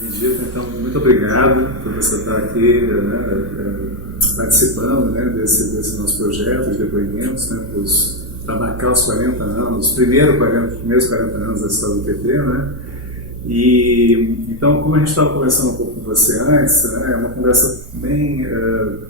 Benedito, então, muito obrigado por você estar aqui, né, participando, né, desse nosso projeto de depoimentos, né, para marcar os 40 anos, os primeiros 40 anos da história do PT, né? E então, como a gente estava conversando um pouco com você antes, né, é uma conversa bem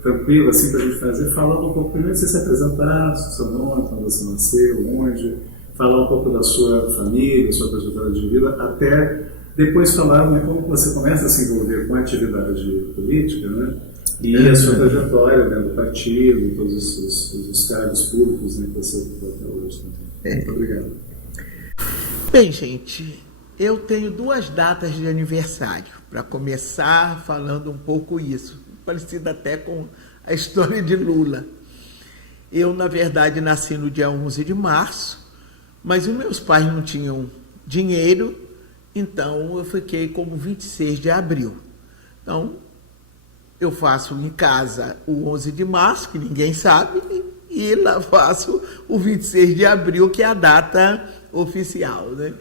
tranquila assim, para a gente fazer, falando um pouco, primeiro você se apresentar, seu nome, quando você nasceu, onde, falar um pouco da sua família, sua trajetória de vida, até depois falar, né, como você começa a se envolver com a atividade política, né, e a sua trajetória dentro do partido, todos os cargos públicos, né, que você ocupa até hoje também. Muito obrigado. Bem, gente, eu tenho 2 datas de aniversário, para começar falando um pouco isso, parecido até com a história de Lula. Eu, na verdade, nasci no dia 11 de março, mas os meus pais não tinham dinheiro, então eu fiquei como 26 de abril. Então, eu faço em casa o 11 de março, que ninguém sabe, e lá faço o 26 de abril, que é a data oficial, né?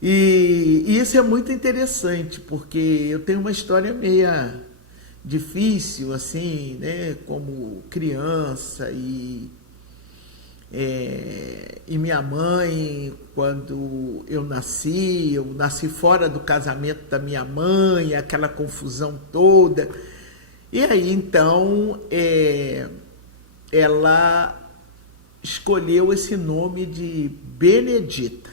E isso é muito interessante, porque eu tenho uma história meia difícil, assim, né? Como criança, e minha mãe, quando eu nasci fora do casamento da minha mãe, aquela confusão toda. E aí, então, ela escolheu esse nome de Benedita,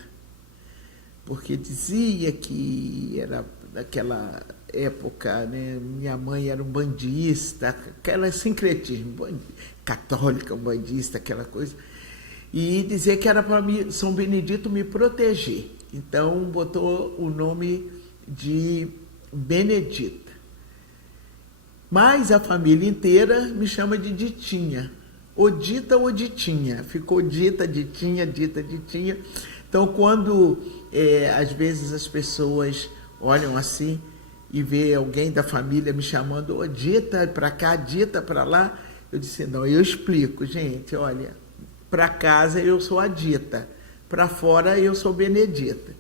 porque dizia que era naquela época, né, minha mãe era um bandista, aquela sincretismo, católica, um bandista, aquela coisa, e dizia que era para São Benedito me proteger. Então, botou o nome de Benedita. Mas a família inteira me chama de Ditinha. Odita ou Ditinha. Ficou Dita, Ditinha, Dita, Ditinha. Então, quando às vezes as pessoas olham assim e vê alguém da família me chamando, ô Dita para cá, Dita para lá, eu disse, não, eu explico, gente, olha, para casa eu sou a Dita, para fora eu sou Benedita.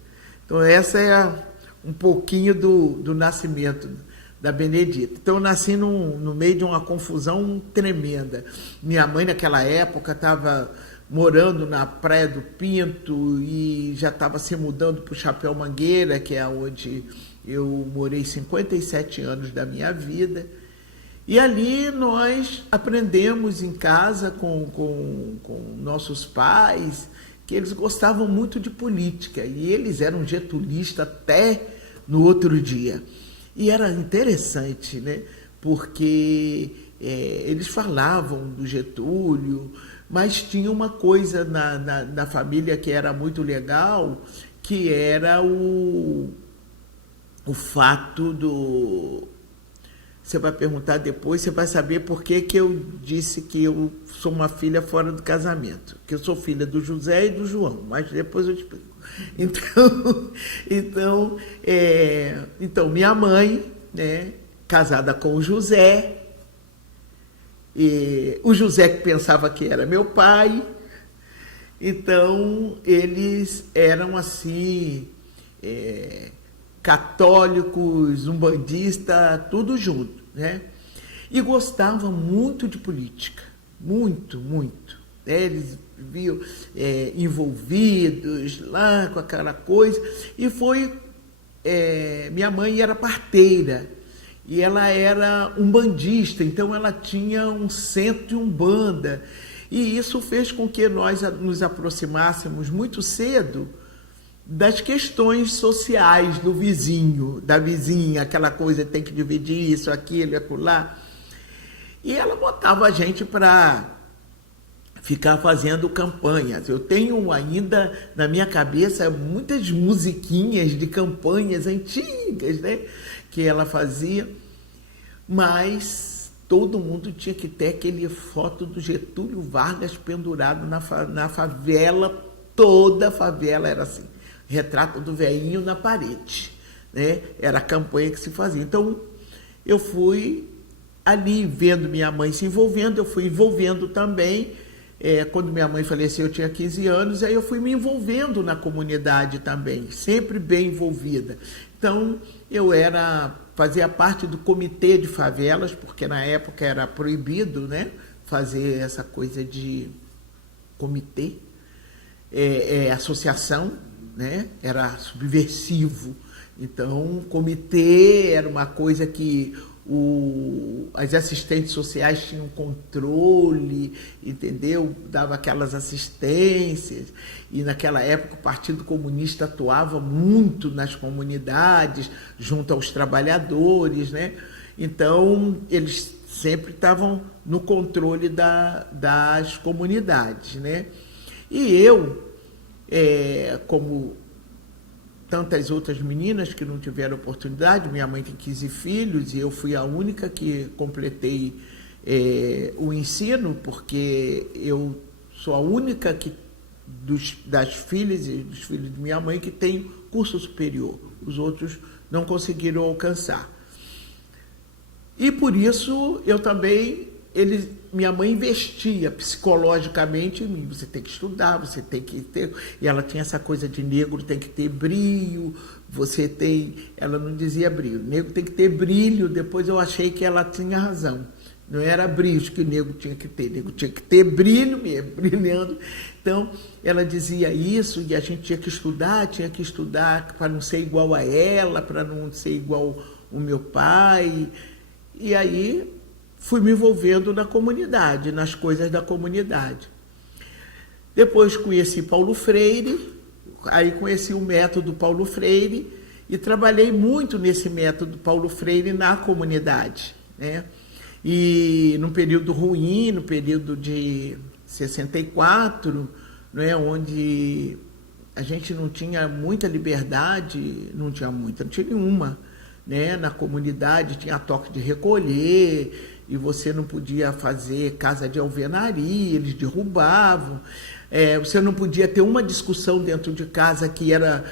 Então, essa é um pouquinho do nascimento da Benedita. Então, eu nasci no meio de uma confusão tremenda. Minha mãe, naquela época, estava morando na Praia do Pinto e já estava se mudando para o Chapéu Mangueira, que é onde eu morei 57 anos da minha vida. E ali nós aprendemos em casa com nossos pais que eles gostavam muito de política e eles eram getulistas até no outro dia. E era interessante, né? Porque eles falavam do Getúlio, mas tinha uma coisa na família que era muito legal, que era o fato do... Você vai perguntar depois, você vai saber por que eu disse que eu sou uma filha fora do casamento. Que eu sou filha do José e do João, mas depois eu te explico. Então minha mãe, né, casada com o José, e o José que pensava que era meu pai, então eles eram assim... católicos, umbandistas, tudo junto, né? E gostavam muito de política, muito, muito. Eles viviam envolvidos lá com aquela coisa. E minha mãe era parteira, e ela era umbandista, então ela tinha um centro de umbanda. E isso fez com que nós nos aproximássemos muito cedo das questões sociais do vizinho, da vizinha, aquela coisa, tem que dividir isso, aquilo, acolá. E ela botava a gente para ficar fazendo campanhas. Eu tenho ainda na minha cabeça muitas musiquinhas de campanhas antigas, né, que ela fazia, mas todo mundo tinha que ter aquele foto do Getúlio Vargas pendurado na favela, toda a favela era assim. Retrato do velhinho na parede, né? Era a campanha que se fazia. Então, eu fui ali vendo minha mãe se envolvendo, eu fui envolvendo também quando minha mãe faleceu, eu tinha 15 anos, aí eu fui me envolvendo na comunidade também, sempre bem envolvida. Então, fazia parte do comitê de favelas, porque na época era proibido, né, fazer essa coisa de comitê, associação, né, era subversivo. Então, comitê era uma coisa que as assistentes sociais tinham controle, entendeu? Dava aquelas assistências, e naquela época o Partido Comunista atuava muito nas comunidades, junto aos trabalhadores, né? Então, eles sempre estavam no controle das comunidades, né? E eu, como tantas outras meninas que não tiveram oportunidade, minha mãe tem 15 filhos e eu fui a única que completei o ensino, porque eu sou a única das filhas e dos filhos de minha mãe que tem curso superior. Os outros não conseguiram alcançar. E por isso eu também, minha mãe investia psicologicamente em mim. Você tem que estudar, você tem que ter... E ela tinha essa coisa de negro tem que ter brilho, ela não dizia brilho, negro tem que ter brilho. Depois eu achei que ela tinha razão. Não era brilho que o negro tinha que ter, o negro tinha que ter brilho mesmo, brilhando. Então, ela dizia isso, e a gente tinha que estudar para não ser igual a ela, para não ser igual o meu pai. E aí fui me envolvendo na comunidade, nas coisas da comunidade. Depois conheci Paulo Freire, aí conheci o método Paulo Freire e trabalhei muito nesse método Paulo Freire na comunidade, né? E num período ruim, no período de 64, né, onde a gente não tinha muita liberdade, não tinha nenhuma, né? Na comunidade tinha toque de recolher, e você não podia fazer casa de alvenaria, eles derrubavam. Você não podia ter uma discussão dentro de casa que era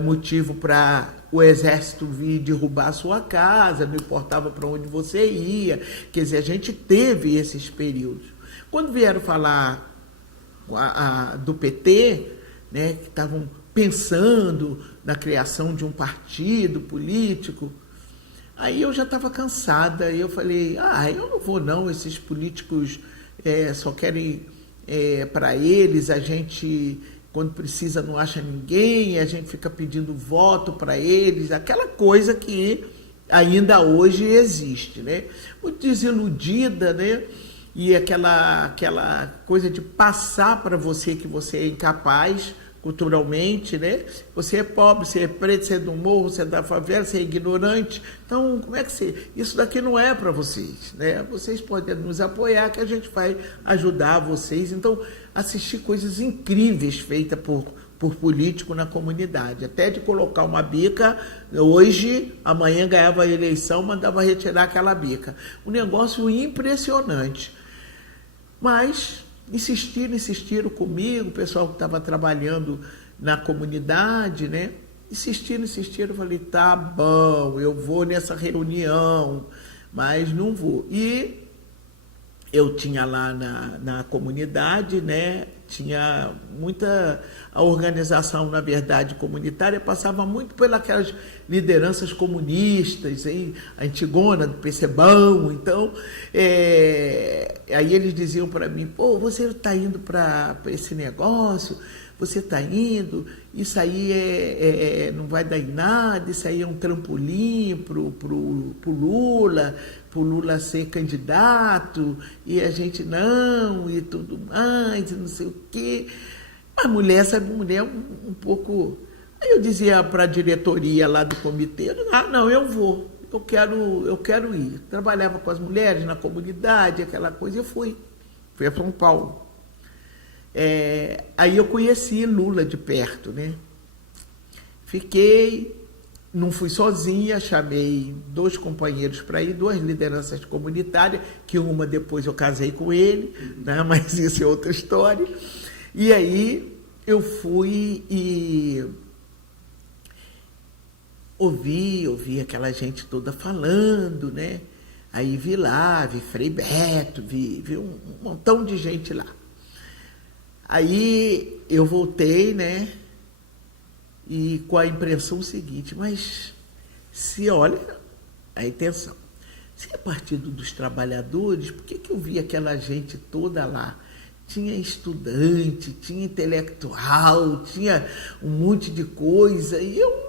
motivo para o exército vir derrubar a sua casa, não importava para onde você ia. Quer dizer, a gente teve esses períodos. Quando vieram falar do PT, né, que estavam pensando na criação de um partido político, aí eu já estava cansada, e eu falei, eu não vou não, esses políticos só querem para eles, a gente, quando precisa, não acha ninguém, a gente fica pedindo voto para eles, aquela coisa que ainda hoje existe, né? Muito desiludida, né? E aquela coisa de passar para você que você é incapaz, culturalmente, né? Você é pobre, você é preto, você é do morro, você é da favela, você é ignorante. Então, como é que você... Isso daqui não é para vocês, né? Vocês podem nos apoiar, que a gente vai ajudar vocês. Então, assistir coisas incríveis feitas por político na comunidade. Até de colocar uma bica, hoje, amanhã ganhava a eleição, mandava retirar aquela bica. Um negócio impressionante. Mas insistiram comigo, o pessoal que estava trabalhando na comunidade, né? Insistiram, eu falei, tá bom, eu vou nessa reunião, mas não vou. E eu tinha lá na comunidade, né? Tinha muita... A organização, na verdade, comunitária passava muito pelas lideranças comunistas, hein? A Antigona, do PCBão. Então, aí eles diziam para mim, pô, você está indo para esse negócio, você está indo, isso aí não vai dar em nada, isso aí é um trampolim pro Lula ser candidato, e a gente não, e tudo mais, e não sei o quê. Mas mulher, sabe, mulher um pouco... Aí eu dizia para a diretoria lá do comitê, não, eu vou, eu quero ir. Trabalhava com as mulheres na comunidade, aquela coisa, e eu fui a São Paulo. Aí eu conheci Lula de perto, né? Não fui sozinha, chamei 2 companheiros para ir, 2 lideranças comunitárias, que uma depois eu casei com ele, né? Mas isso é outra história. E aí eu fui e ouvi aquela gente toda falando, né? Aí vi Frei Beto, vi um montão de gente lá. Aí eu voltei, né? E com a impressão seguinte, mas se olha a intenção, se é Partido dos Trabalhadores, por que eu vi aquela gente toda lá? Tinha estudante, tinha intelectual, tinha um monte de coisa, e eu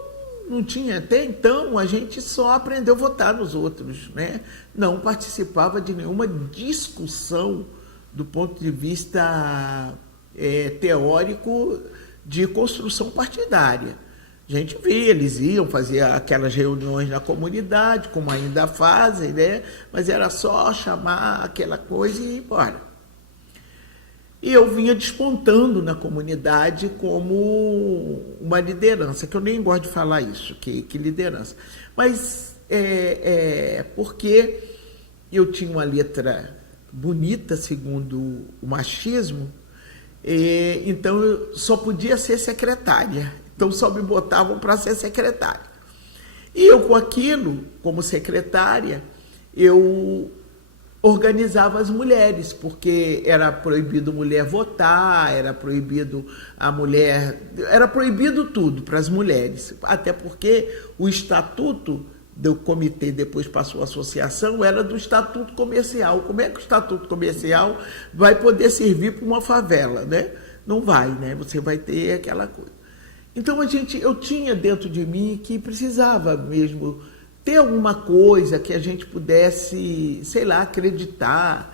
não tinha. Até então, a gente só aprendeu a votar nos outros, né? Não participava de nenhuma discussão do ponto de vista teórico de construção partidária. A gente via, eles iam fazer aquelas reuniões na comunidade, como ainda fazem, né? Mas era só chamar aquela coisa e ir embora. E eu vinha despontando na comunidade como uma liderança, que eu nem gosto de falar isso, que liderança. Mas porque eu tinha uma letra bonita, segundo o machismo, então eu só podia ser secretária. Então só me botavam para ser secretária. E eu, com aquilo, como secretária, eu organizava as mulheres, porque era proibido mulher votar, era proibido era proibido tudo para as mulheres, até porque o estatuto do comitê, depois passou a associação, era do estatuto comercial. Como é que o estatuto comercial vai poder servir para uma favela, né? Não vai, né? Você vai ter aquela coisa. Então eu tinha dentro de mim que precisava mesmo ter alguma coisa que a gente pudesse, sei lá, acreditar.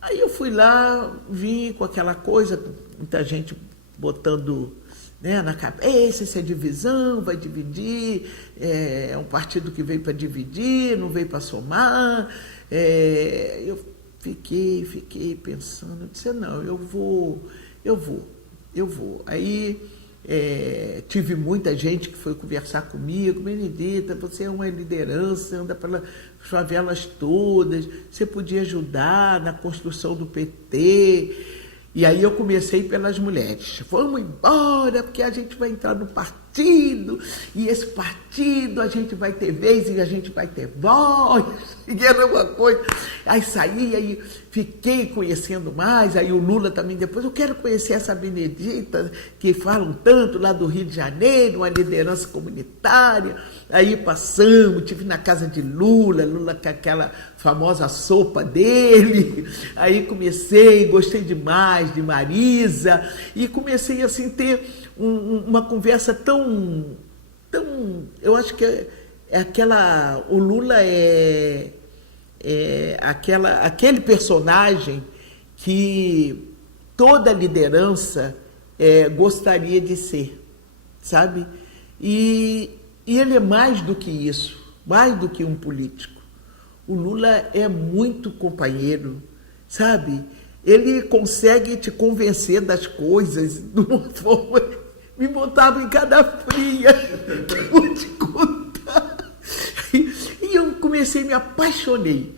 Aí eu fui lá, vim com aquela coisa, muita gente botando, né, na cabeça, essa é divisão, vai dividir, é um partido que veio para dividir, não veio para somar. Eu fiquei pensando, eu disse, não, eu vou. Aí tive muita gente que foi conversar comigo, Benedita, você é uma liderança, anda pelas favelas todas, você podia ajudar na construção do PT. E aí eu comecei pelas mulheres. Vamos embora, porque a gente vai entrar no partido, e esse partido a gente vai ter vez e a gente vai ter voz, e era uma coisa. Aí saí, aí fiquei conhecendo mais, aí o Lula também depois, eu quero conhecer essa Benedita, que falam tanto lá do Rio de Janeiro, uma liderança comunitária. Aí passamos, estive na casa de Lula com aquela famosa sopa dele. Aí gostei demais de Marisa, e comecei assim ter uma conversa tão, eu acho que o Lula aquele personagem que toda liderança gostaria de ser, sabe? E ele é mais do que isso, mais do que um político. O Lula é muito companheiro, sabe? Ele consegue te convencer das coisas de uma forma. Me botava em cada fria, que eu vou te contar. E eu comecei, me apaixonei.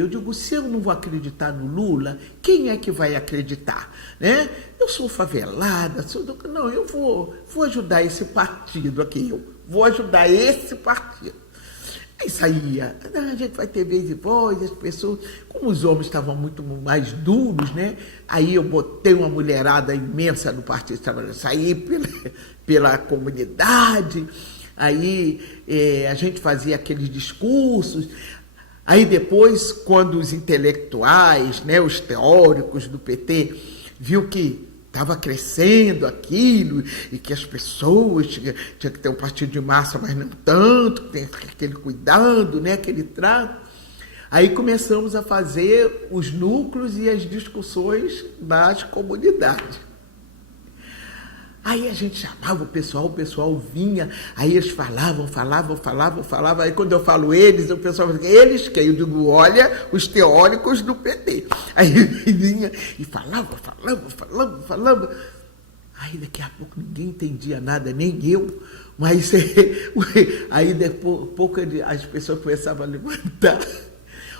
Eu digo, se eu não vou acreditar no Lula, quem é que vai acreditar? Né? Eu sou favelada, não, eu vou ajudar esse partido aqui, eu vou ajudar esse partido. Aí saía, a gente vai ter vez e voz, as pessoas, como os homens estavam muito mais duros, né? Aí eu botei uma mulherada imensa no Partido Trabalhador, saí pela comunidade, aí a gente fazia aqueles discursos. Aí depois, quando os intelectuais, né, os teóricos do PT, viu que estava crescendo aquilo, e que as pessoas tinham que ter um partido de massa, mas não tanto, tem aquele cuidado, né, aquele trato. Aí começamos a fazer os núcleos e as discussões nas comunidades. Aí a gente chamava o pessoal vinha, aí eles falavam. Aí quando eu falo eles, o pessoal fala, eles quem? Eu digo, olha, os teóricos do PT. Aí vinha e falava. Aí daqui a pouco ninguém entendia nada, nem eu. Mas aí depois pouco as pessoas começavam a levantar.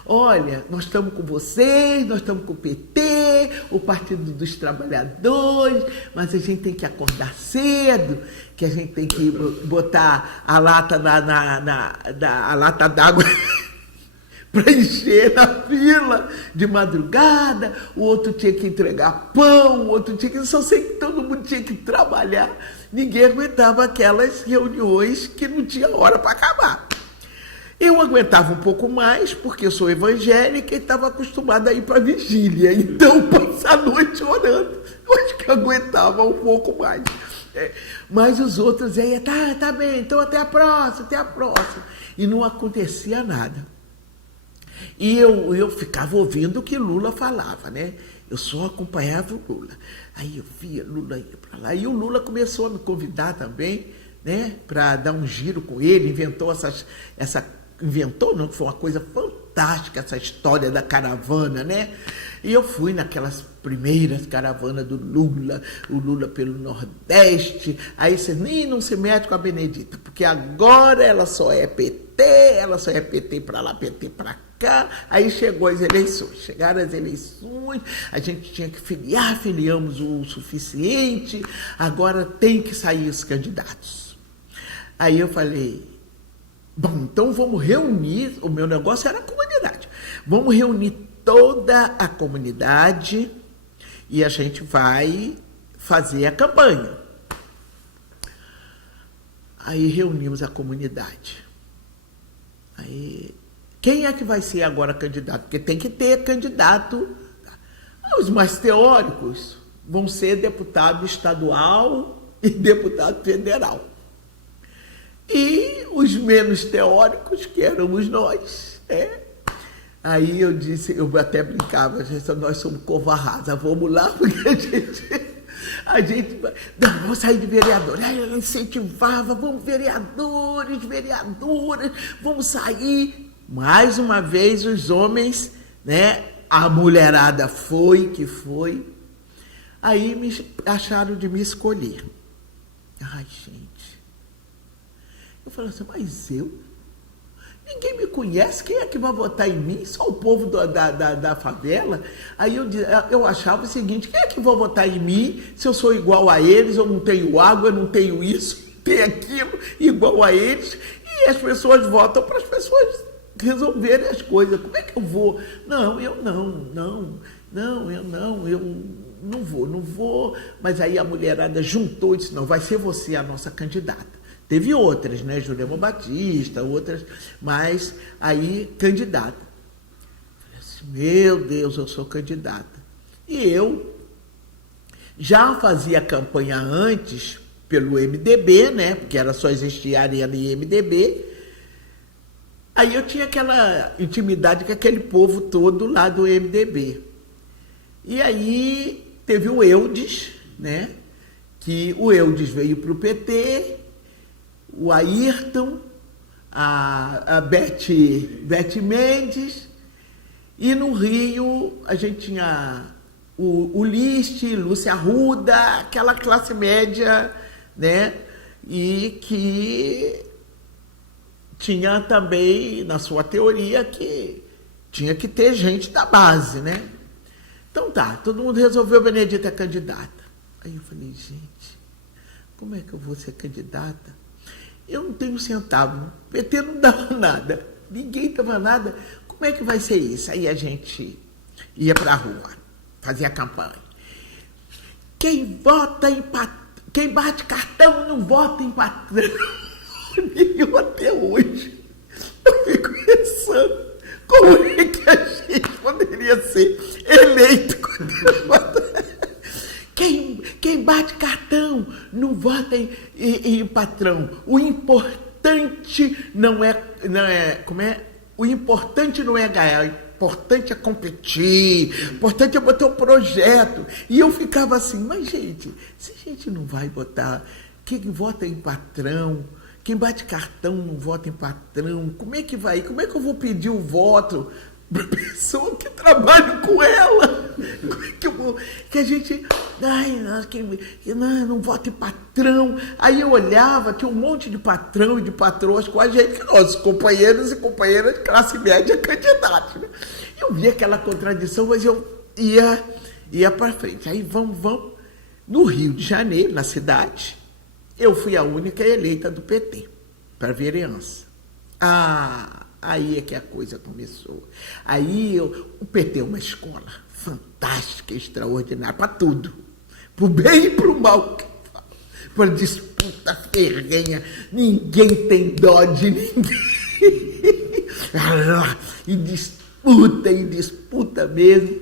Olha, nós estamos com vocês, nós estamos com o PT, o Partido dos Trabalhadores, mas a gente tem que acordar cedo, que a gente tem que botar a lata a lata d'água para encher na fila de madrugada, o outro tinha que entregar pão, o outro tinha que... Só sei que todo mundo tinha que trabalhar, ninguém aguentava aquelas reuniões que não tinha hora para acabar. Eu aguentava um pouco mais, porque eu sou evangélica e estava acostumada a ir para a vigília, então passar a noite orando, eu acho que eu aguentava um pouco mais. Mas os outros aí, tá bem, então até a próxima. E não acontecia nada. E eu ficava ouvindo o que Lula falava, né? Eu só acompanhava o Lula. Aí eu via Lula ir para lá. E o Lula começou a me convidar também, né? Para dar um giro com ele. Inventou não, que foi uma coisa fantástica essa história da caravana, né? E eu fui naquelas primeiras caravanas do Lula, o Lula pelo Nordeste. Aí você nem não se mete com a Benedita, porque agora ela só é PT para lá, PT para cá. Aí chegaram as eleições, a gente tinha que filiamos o suficiente, agora tem que sair os candidatos. Aí eu falei, bom, então vamos reunir, o meu negócio era a comunidade, vamos reunir toda a comunidade e a gente vai fazer a campanha. Aí reunimos a comunidade. Aí, quem é que vai ser agora candidato? Porque tem que ter candidato. Os mais teóricos vão ser deputado estadual e deputado federal. E os menos teóricos, que éramos nós, Aí eu disse, eu até brincava, nós somos covarrada, vamos lá, porque a gente não, vamos sair de vereador. Aí eu incentivava, vamos vereadoras, vamos sair. Mais uma vez os homens, né? A mulherada foi. Aí acharam de me escolher. Ai, gente. Eu falei assim, mas ninguém me conhece, quem é que vai votar em mim? Só o povo da favela. Aí eu achava o seguinte, quem é que vai votar em mim se eu sou igual a eles, eu não tenho água, eu não tenho isso, tenho aquilo, igual a eles, e as pessoas votam para as pessoas resolverem as coisas. Como é que eu vou? Não, eu não vou. Mas aí a mulherada juntou e disse, não, vai ser você a nossa candidata. Teve outras, né? Jurema Batista, outras, mas aí candidata. Falei assim, meu Deus, eu sou candidata. E eu já fazia campanha antes pelo MDB, né? Porque era só existir Arena e MDB. Aí eu tinha aquela intimidade com aquele povo todo lá do MDB. E aí teve o Eudes, né? Que o Eudes veio para o PT, o Ayrton, a Beth Mendes, e no Rio a gente tinha o Liste, Lúcia Arruda, aquela classe média, né? E que tinha também, na sua teoria, que tinha que ter gente da base, né? Então tá, todo mundo resolveu Benedita candidata. Aí eu falei, gente, como é que eu vou ser candidata? Eu não tenho um centavo, o PT não dava nada, ninguém dava nada, como é que vai ser isso? Aí a gente ia para a rua, fazia campanha. Quem bate cartão não vota em patrão. E eu até hoje, eu fico pensando, como é que a gente poderia ser eleito quando quem bate cartão não vota em patrão. O importante não é o importante não é ganhar, o importante é competir, o importante é botar o projeto. E eu ficava assim, mas gente, se a gente não vai botar, quem vota em patrão, quem bate cartão não vota em patrão, como é que vai? Como é que eu vou pedir o voto para a pessoa que trabalha com ela? Como é que eu vou? Que a gente, não vota em patrão. Aí eu olhava, tinha um monte de patrão e de patroas com a gente, que nossos companheiros e companheiras de classe média candidatos, né? Eu via aquela contradição, mas eu ia para frente. Aí vamos. No Rio de Janeiro, na cidade, eu fui a única eleita do PT para vereança. A Aí é que a coisa começou. Aí o PT é uma escola fantástica, extraordinária, para tudo. Para o bem e para o mal. Para disputa ferrenha. Ninguém tem dó de ninguém. E disputa mesmo.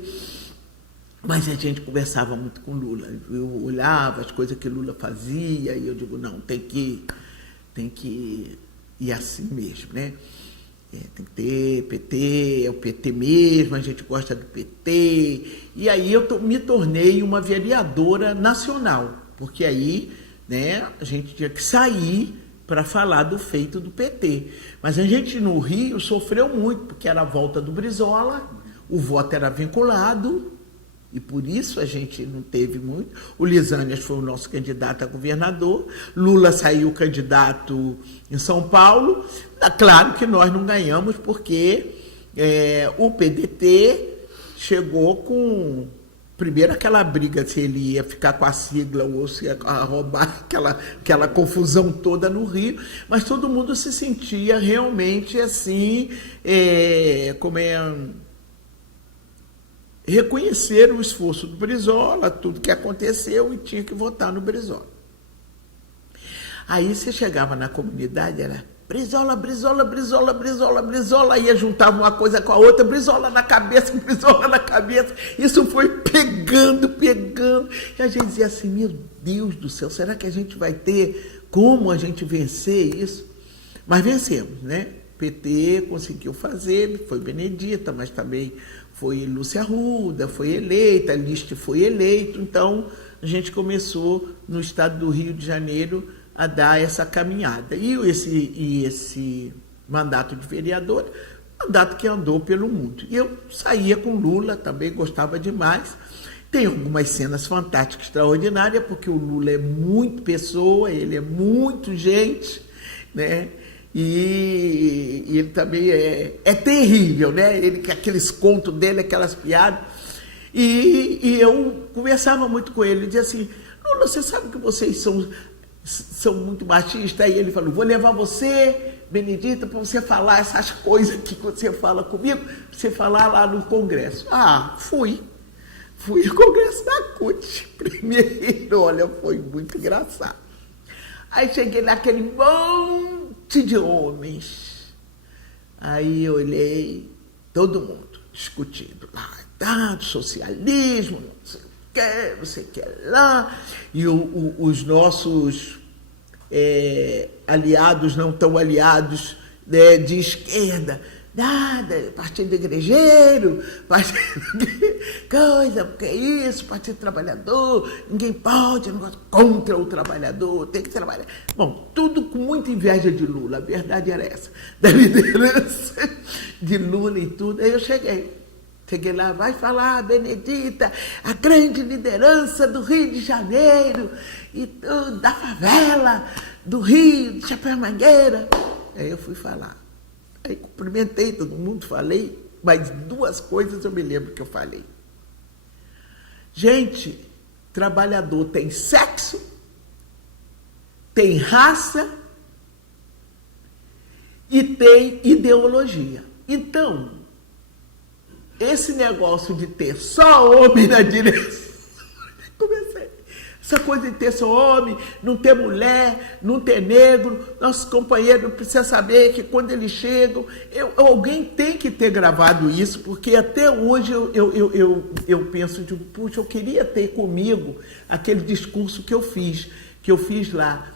Mas a gente conversava muito com Lula. Eu olhava as coisas que Lula fazia e eu digo, não, tem que ir assim mesmo, né? Tem que ter PT, é o PT mesmo, a gente gosta do PT. E aí eu me tornei uma vereadora nacional, porque aí, né, a gente tinha que sair para falar do feito do PT. Mas a gente no Rio sofreu muito, porque era a volta do Brizola, o voto era vinculado, e por isso a gente não teve muito. O Lisânias foi o nosso candidato a governador, Lula saiu candidato em São Paulo. Claro que nós não ganhamos, porque o PDT chegou com, primeiro, aquela briga se ele ia ficar com a sigla ou se ia roubar, aquela confusão toda no Rio, mas todo mundo se sentia realmente assim, reconhecer o esforço do Brizola, tudo que aconteceu, e tinha que votar no Brizola. Aí você chegava na comunidade, era Brizola, Brizola, Brizola, Brizola, Brizola, aí juntava uma coisa com a outra, Brizola na cabeça, Brizola na cabeça. Isso foi pegando, e a gente dizia assim, meu Deus do céu, será que a gente vai ter como a gente vencer isso? Mas vencemos, né? PT conseguiu fazer, foi Benedita, mas também foi Lúcia Arruda, foi eleita, Liste foi eleito. Então, a gente começou no estado do Rio de Janeiro a dar essa caminhada. E esse mandato de vereador, mandato que andou pelo mundo. E eu saía com Lula, também gostava demais. Tem algumas cenas fantásticas, extraordinárias, porque o Lula é muito pessoa, ele é muito gente, né? E ele também é terrível, né? Aqueles contos dele, aquelas piadas. E eu conversava muito com ele, dizia assim, Lula, você sabe que vocês são muito machistas? Aí ele falou, vou levar você, Benedita, para você falar essas coisas que você fala comigo, para você falar lá no Congresso. Fui ao Congresso da CUT primeiro, olha, foi muito engraçado. Aí cheguei naquele monte de homens. Aí eu olhei, todo mundo discutindo lá, socialismo, não sei o que lá. E os nossos aliados, não tão aliados, né, de esquerda, nada, partido igrejeiro, partido coisa, porque é isso, partido trabalhador, ninguém pode, negócio contra o trabalhador, tem que trabalhar. Bom, tudo com muita inveja de Lula, a verdade era essa, da liderança de Lula e tudo. Aí eu cheguei lá, vai falar, Benedita, a grande liderança do Rio de Janeiro, e tudo, da favela, do Rio, de Chapéu Mangueira. Aí eu fui falar. Aí cumprimentei todo mundo, falei, mas duas coisas eu me lembro que eu falei. Gente, trabalhador tem sexo, tem raça e tem ideologia. Então, esse negócio de ter só homem na direção, comecei. Essa coisa de ter só homem, não ter mulher, não ter negro, nossos companheiros precisam saber que quando eles chegam, alguém tem que ter gravado isso, porque até hoje eu penso, puxa, eu queria ter comigo aquele discurso que eu fiz lá.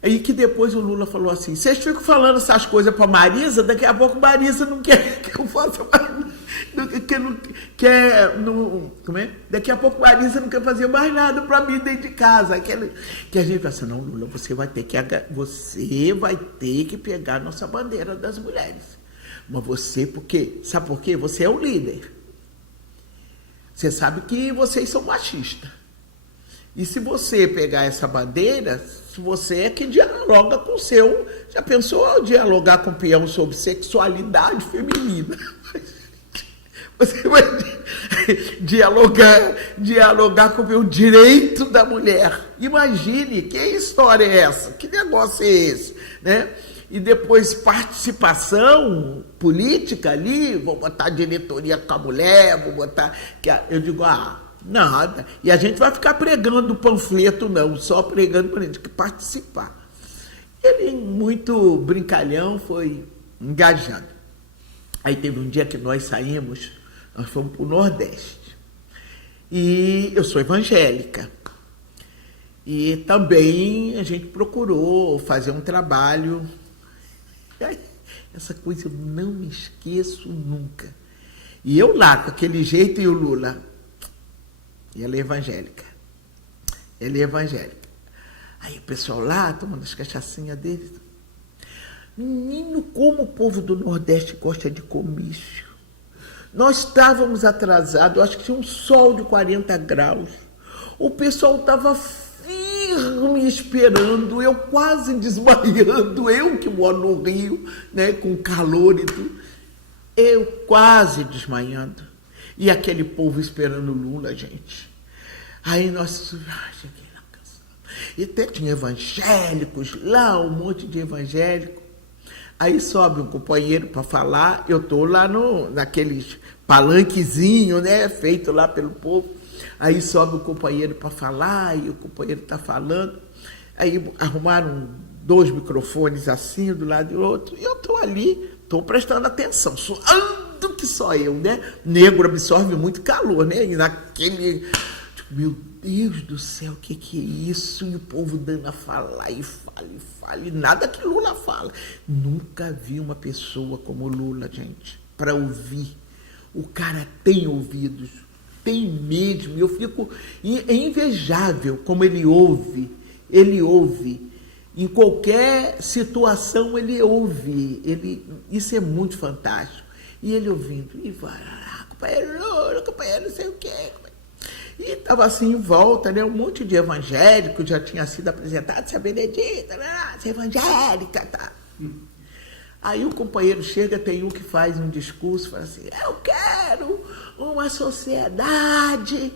Aí que depois o Lula falou assim, vocês ficam falando essas coisas para Marisa, daqui a pouco Marisa não quer que eu faça mais. Daqui a pouco Marisa não quer fazer mais nada para mim dentro de casa. Que a gente fala assim, não, Lula, você vai ter que pegar a nossa bandeira das mulheres. Mas você, sabe por quê? Você é o líder. Você sabe que vocês são machistas. E se você pegar essa bandeira, você é que dialoga com o seu... Já pensou dialogar com o peão sobre sexualidade feminina? Você vai dialogar com o direito da mulher. Imagine, que história é essa? Que negócio é esse? Né? e depois participação política ali, vou botar diretoria com a mulher, vou botar... Eu digo, nada. E a gente vai ficar pregando panfleto, não, só pregando para a gente que participar. Ele, muito brincalhão, foi engajando. Aí teve um dia que nós fomos para o Nordeste. E eu sou evangélica. E também a gente procurou fazer um trabalho. Essa coisa eu não me esqueço nunca. E eu lá, com aquele jeito, e o Lula. E ela é evangélica. Ele é evangélica. Aí o pessoal lá, tomando as cachaçinhas deles. Menino, como o povo do Nordeste gosta de comício. Nós estávamos atrasados, acho que tinha um sol de 40 graus. O pessoal estava firme esperando, eu quase desmaiando, eu que moro no Rio, né, com calor e tudo. Eu quase desmaiando. E aquele povo esperando Lula, gente. Aí nós... cheguei na casa. E até tinha evangélicos lá, um monte de evangélicos. Aí sobe um companheiro para falar, eu estou lá naqueles palanquezinho, né, feito lá pelo povo. Aí sobe o companheiro para falar, e o companheiro está falando. Aí arrumaram 2 microfones assim, do lado do outro, e eu estou ali, estou prestando atenção, suando que só eu, né? Negro absorve muito calor, né? E naquele... Meu Deus do céu, o que é isso? E o povo dando a falar, e fala, e nada que Lula fala. Nunca vi uma pessoa como Lula, gente, para ouvir. O cara tem ouvidos, tem mesmo. Eu fico... É invejável como ele ouve. Ele ouve. Em qualquer situação ele ouve. Isso é muito fantástico. E ele ouvindo. E vai, companheiro Lula, companheiro não sei o quê. E estava assim em volta, né? Um monte de evangélicos já tinha sido apresentado. Você é Benedita, você é evangélica, tá? Aí o companheiro chega, tem um que faz um discurso, fala assim, eu quero uma sociedade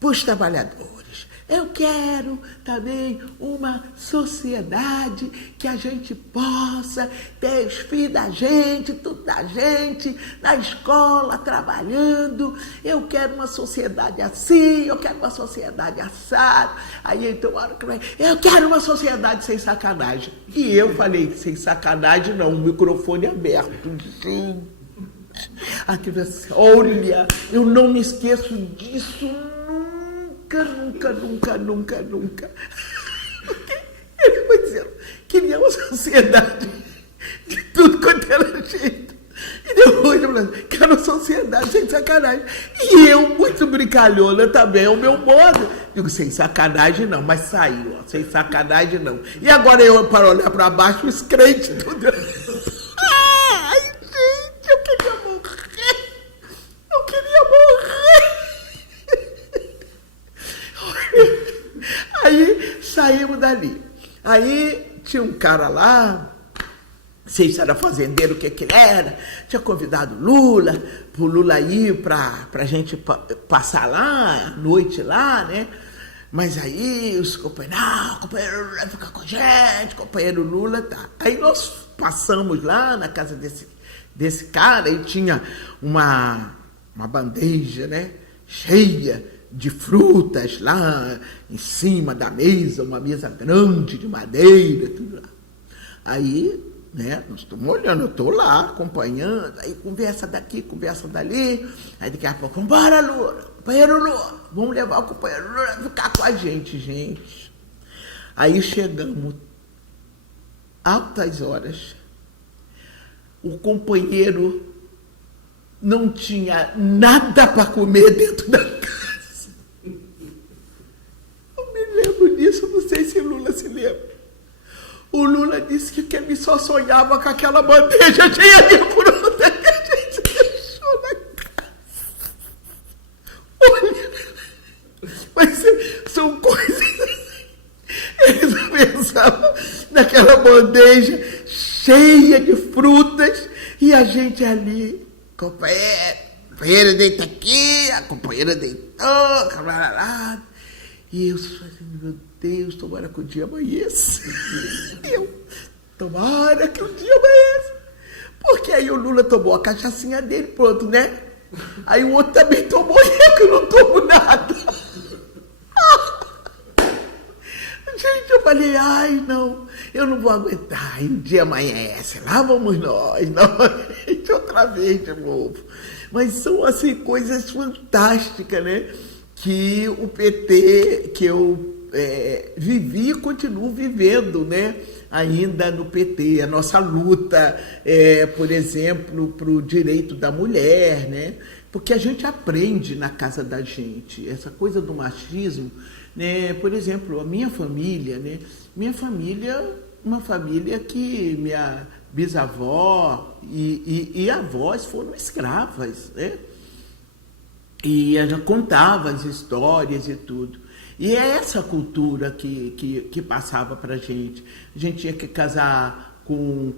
para os trabalhadores. Eu quero também uma sociedade que a gente possa ter os filhos da gente, tudo da gente, na escola, trabalhando. Eu quero uma sociedade assim, eu quero uma sociedade assada. Aí então, eu quero uma sociedade sem sacanagem. E eu falei, sem sacanagem não, o microfone aberto. Sim. Aquilo assim, olha, eu não me esqueço disso nunca. Ele foi dizendo, queria uma sociedade de tudo quanto era jeito. E depois eu falei, quero uma sociedade sem sacanagem. E eu, muito brincalhona também, é o meu modo. Digo, sem sacanagem não, mas saiu, ó, sem sacanagem não. E agora eu, para olhar para baixo, os crentes tudo. Ai, gente, eu queria morrer. Aí saímos dali. Aí tinha um cara lá, não sei se era fazendeiro, o que ele era, tinha convidado o Lula, para o Lula ir para a gente passar lá, à noite lá, né? Mas aí os companheiros, não, companheiro Lula vai ficar com a gente, companheiro Lula, tá. Aí nós passamos lá na casa desse cara e tinha uma bandeja, né? Cheia de frutas lá em cima da mesa, uma mesa grande de madeira, tudo lá. Aí, né, nós estamos olhando, eu estou lá acompanhando, aí conversa daqui, conversa dali, aí daqui a pouco, vambora, Lula, companheiro Lula, vamos levar o companheiro Lula a ficar com a gente. Aí chegamos, altas horas, o companheiro não tinha nada para comer dentro da casa. Eu me lembro disso, não sei se Lula se lembra. O Lula disse que ele só sonhava com aquela bandeja cheia de fruta que a gente deixou na casa. Olha, mas são coisas... Eles pensavam naquela bandeja cheia de frutas e a gente ali, companheiro deita aqui, a companheira deitou, e eu falei, meu Deus, tomara que o dia amanheça. Tomara que o dia amanheça. Porque aí o Lula tomou a cachaçinha dele, pronto, né? Aí o outro também tomou e eu que não tomo nada. Gente, eu falei, ai, não, eu não vou aguentar. E o dia amanhece, lá vamos nós, novamente, outra vez de novo. Mas são, assim, coisas fantásticas, né? Que o PT, que eu vivi e continuo vivendo, né? Ainda no PT, a nossa luta, por exemplo, para o direito da mulher, né? Porque a gente aprende na casa da gente, essa coisa do machismo, né? Por exemplo, a minha família, né? Minha família, uma família que minha bisavó e avós foram escravas, né? E ela contava as histórias e tudo. E é essa cultura que passava para a gente. A gente tinha que casar com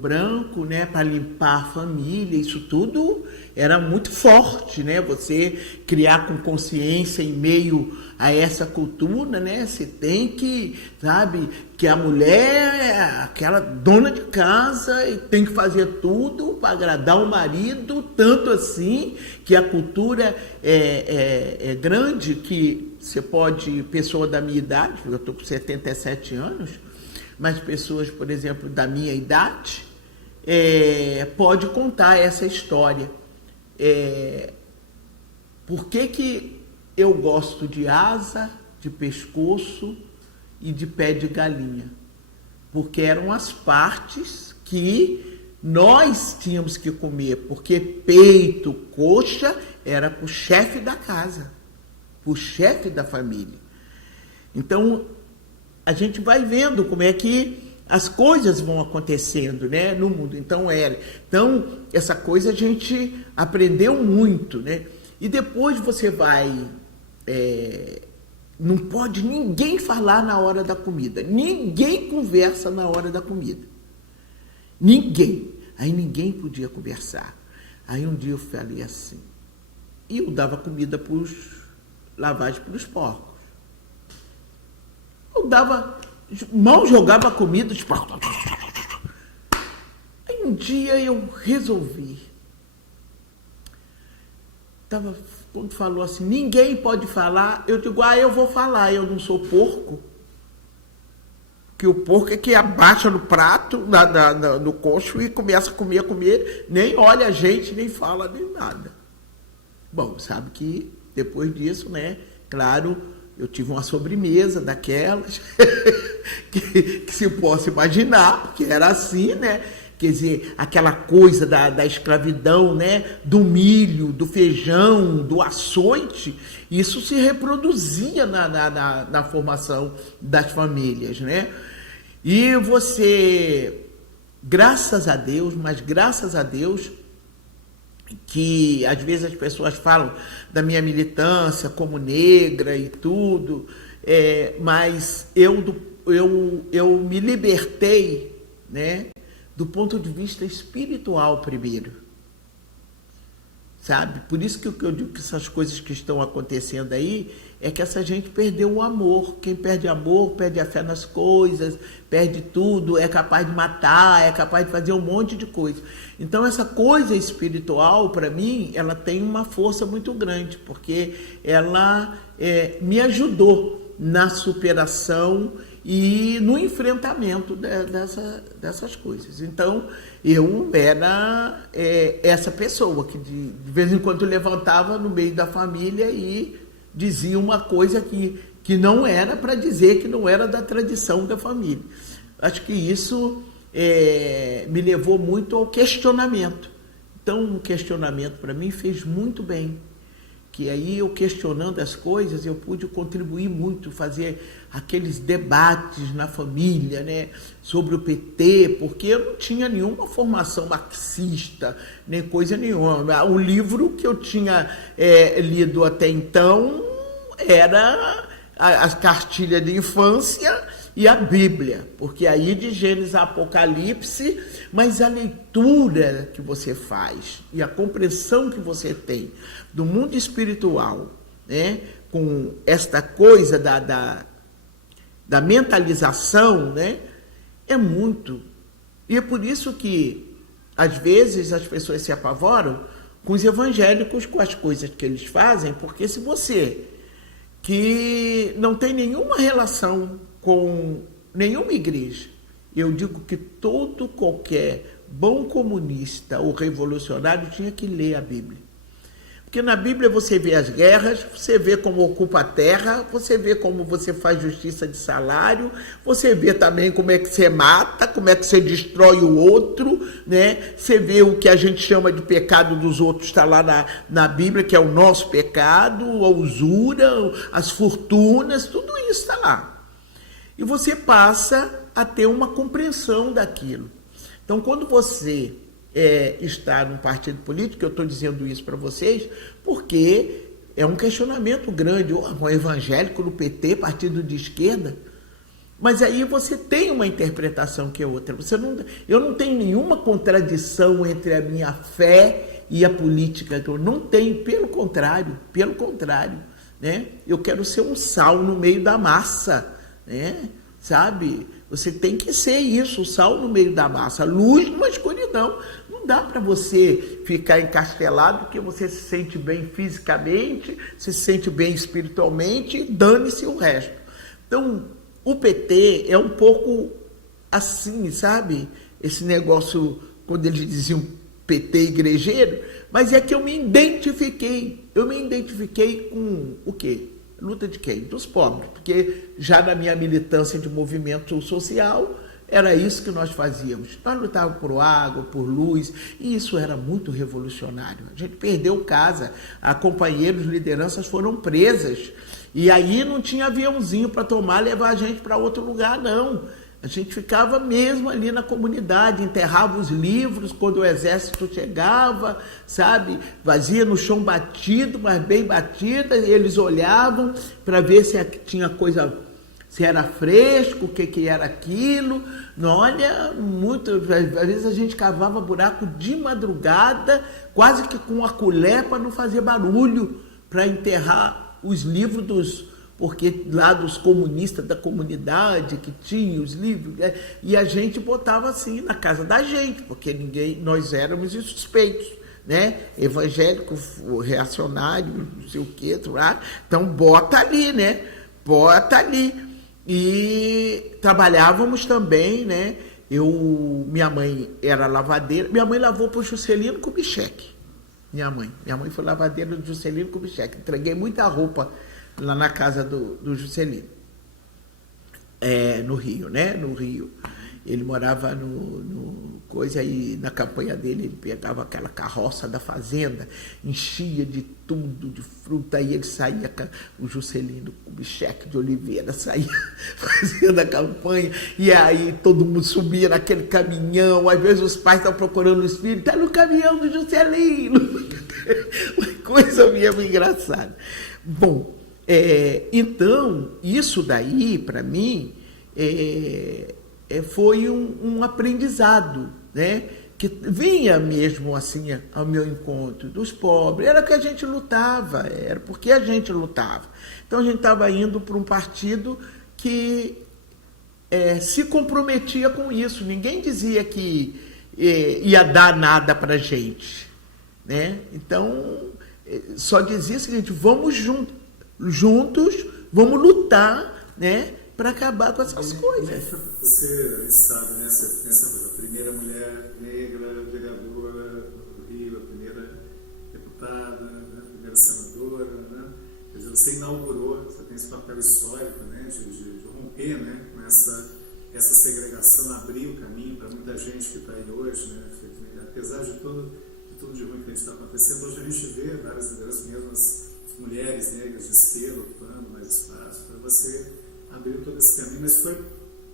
branco, né, para limpar a família. Isso tudo era muito forte, né? Você criar com consciência em meio a essa cultura, né? Você tem que, sabe, que a mulher é aquela dona de casa e tem que fazer tudo para agradar o marido, tanto assim que a cultura é grande, que você pode, pessoa da minha idade, eu estou com 77 anos, mas pessoas, por exemplo, da minha idade, pode contar essa história. Por que eu gosto de asa, de pescoço e de pé de galinha? Porque eram as partes que nós tínhamos que comer, porque peito, coxa, era para o chefe da casa, para o chefe da família. Então, a gente vai vendo como é que as coisas vão acontecendo, né, no mundo. Então, essa coisa a gente aprendeu muito, né? E depois você vai... não pode ninguém falar na hora da comida. Ninguém conversa na hora da comida. Ninguém. Aí ninguém podia conversar. Aí um dia eu falei assim, e eu dava comida para os lavagem para os porcos. Eu mal jogava comida, os porcos. Aí um dia eu resolvi. Quando falou assim, ninguém pode falar, eu digo, eu vou falar, eu não sou porco. Que o porco é que abaixa no prato, no coxo e começa a comer, nem olha a gente, nem fala, nem nada. Bom, sabe que depois disso, né, claro, eu tive uma sobremesa daquelas, que se possa imaginar, porque era assim, né? Quer dizer, aquela coisa da escravidão, né? Do milho, do feijão, do açoite, isso se reproduzia na formação das famílias, né? E você, graças a Deus, mas graças a Deus, que às vezes as pessoas falam da minha militância como negra e tudo, mas eu me libertei, né? Do ponto de vista espiritual primeiro, sabe? Por isso que eu digo que essas coisas que estão acontecendo aí é que essa gente perdeu o amor. Quem perde amor, perde a fé nas coisas, perde tudo, é capaz de matar, é capaz de fazer um monte de coisa. Então essa coisa espiritual, para mim, ela tem uma força muito grande, porque ela me ajudou na superação e no enfrentamento dessas coisas. Então, eu era essa pessoa que de vez em quando levantava no meio da família e dizia uma coisa que não era para dizer, que não era da tradição da família. Acho que isso me levou muito ao questionamento. Então, o questionamento para mim fez muito bem. Que aí eu questionando as coisas, eu pude contribuir muito, fazer aqueles debates na família, né, sobre o PT, porque eu não tinha nenhuma formação marxista, nem coisa nenhuma. O livro que eu tinha lido até então era a cartilha de infância e a Bíblia, porque aí de Gênesis a Apocalipse, mas a leitura que você faz e a compreensão que você tem do mundo espiritual, né, com esta coisa da mentalização, né, é muito. E é por isso que, às vezes, as pessoas se apavoram com os evangélicos, com as coisas que eles fazem, porque se você, que não tem nenhuma relação com nenhuma igreja, eu digo que qualquer bom comunista ou revolucionário tinha que ler a Bíblia. Porque na Bíblia você vê as guerras, você vê como ocupa a terra, você vê como você faz justiça de salário, você vê também como é que você mata, como é que você destrói o outro, né? Você vê o que a gente chama de pecado dos outros, está lá na Bíblia, que é o nosso pecado, a usura, as fortunas, tudo isso está lá. E você passa a ter uma compreensão daquilo. Então, quando você está num partido político, eu estou dizendo isso para vocês, porque é um questionamento grande, um evangélico no PT, partido de esquerda, mas aí você tem uma interpretação que é outra. Eu não tenho nenhuma contradição entre a minha fé e a política, eu não tenho, pelo contrário, né? Eu quero ser um sal no meio da massa, né? Sabe? Você tem que ser isso, o sal no meio da massa, luz numa escuridão. Não dá para você ficar encastelado porque você se sente bem fisicamente, se sente bem espiritualmente, e dane-se o resto. Então, o PT é um pouco assim, sabe? Esse negócio, quando eles diziam PT igrejeiro, mas é que eu me identifiquei com o quê? Luta de quem? Dos pobres, porque já na minha militância de movimento social, era isso que nós fazíamos. Nós lutávamos por água, por luz, e isso era muito revolucionário. A gente perdeu casa, companheiros, lideranças foram presas, e aí não tinha aviãozinho para levar a gente para outro lugar, não. A gente ficava mesmo ali na comunidade, enterrava os livros quando o exército chegava, sabe? Vazia no chão batido, mas bem batida, e eles olhavam para ver se tinha coisa, se era fresco, o que era aquilo. Não, olha, às vezes a gente cavava buraco de madrugada, quase que com a colher para não fazer barulho, para enterrar os livros porque lá dos comunistas da comunidade que tinha os livros, né? E a gente botava assim na casa da gente, porque nós éramos insuspeitos, né? Evangélico, reacionário, não sei o que, então bota ali, né? Bota ali. E trabalhávamos também, né? Minha mãe era lavadeira, minha mãe lavou para o Juscelino Kubitschek. Minha mãe foi lavadeira do Juscelino Kubitschek. Entreguei muita roupa lá na casa do Juscelino, no Rio, né? No Rio. Ele morava no coisa aí, na campanha dele, ele pegava aquela carroça da fazenda, enchia de tudo, de fruta, aí ele saía, o Juscelino Kubitschek de Oliveira, saía fazendo a campanha, e aí todo mundo subia naquele caminhão, às vezes os pais estavam procurando os filhos, está no caminhão do Juscelino, uma coisa mesmo engraçada. Bom, então, isso daí, para mim, foi um aprendizado, né? Que vinha mesmo assim ao meu encontro dos pobres, era que a gente lutava, era porque a gente lutava. Então a gente estava indo para um partido que se comprometia com isso, ninguém dizia que ia dar nada para a gente, né? Então só dizia o seguinte: vamos juntos, vamos lutar, né? Para acabar com essas coisas. Você sabe, né? Você pensa, a primeira mulher negra, vereadora do Rio, a primeira deputada, né? A primeira senadora, né? Quer dizer, você inaugurou, você tem esse papel histórico, né? De romper, né? Com essa segregação, abrir o caminho para muita gente que está aí hoje, né? Apesar de tudo de ruim que a gente está acontecendo, hoje a gente vê várias lideranças, mesmo as mulheres negras de esquerda ocupando mais espaço, para você abriu todo esse caminho, mas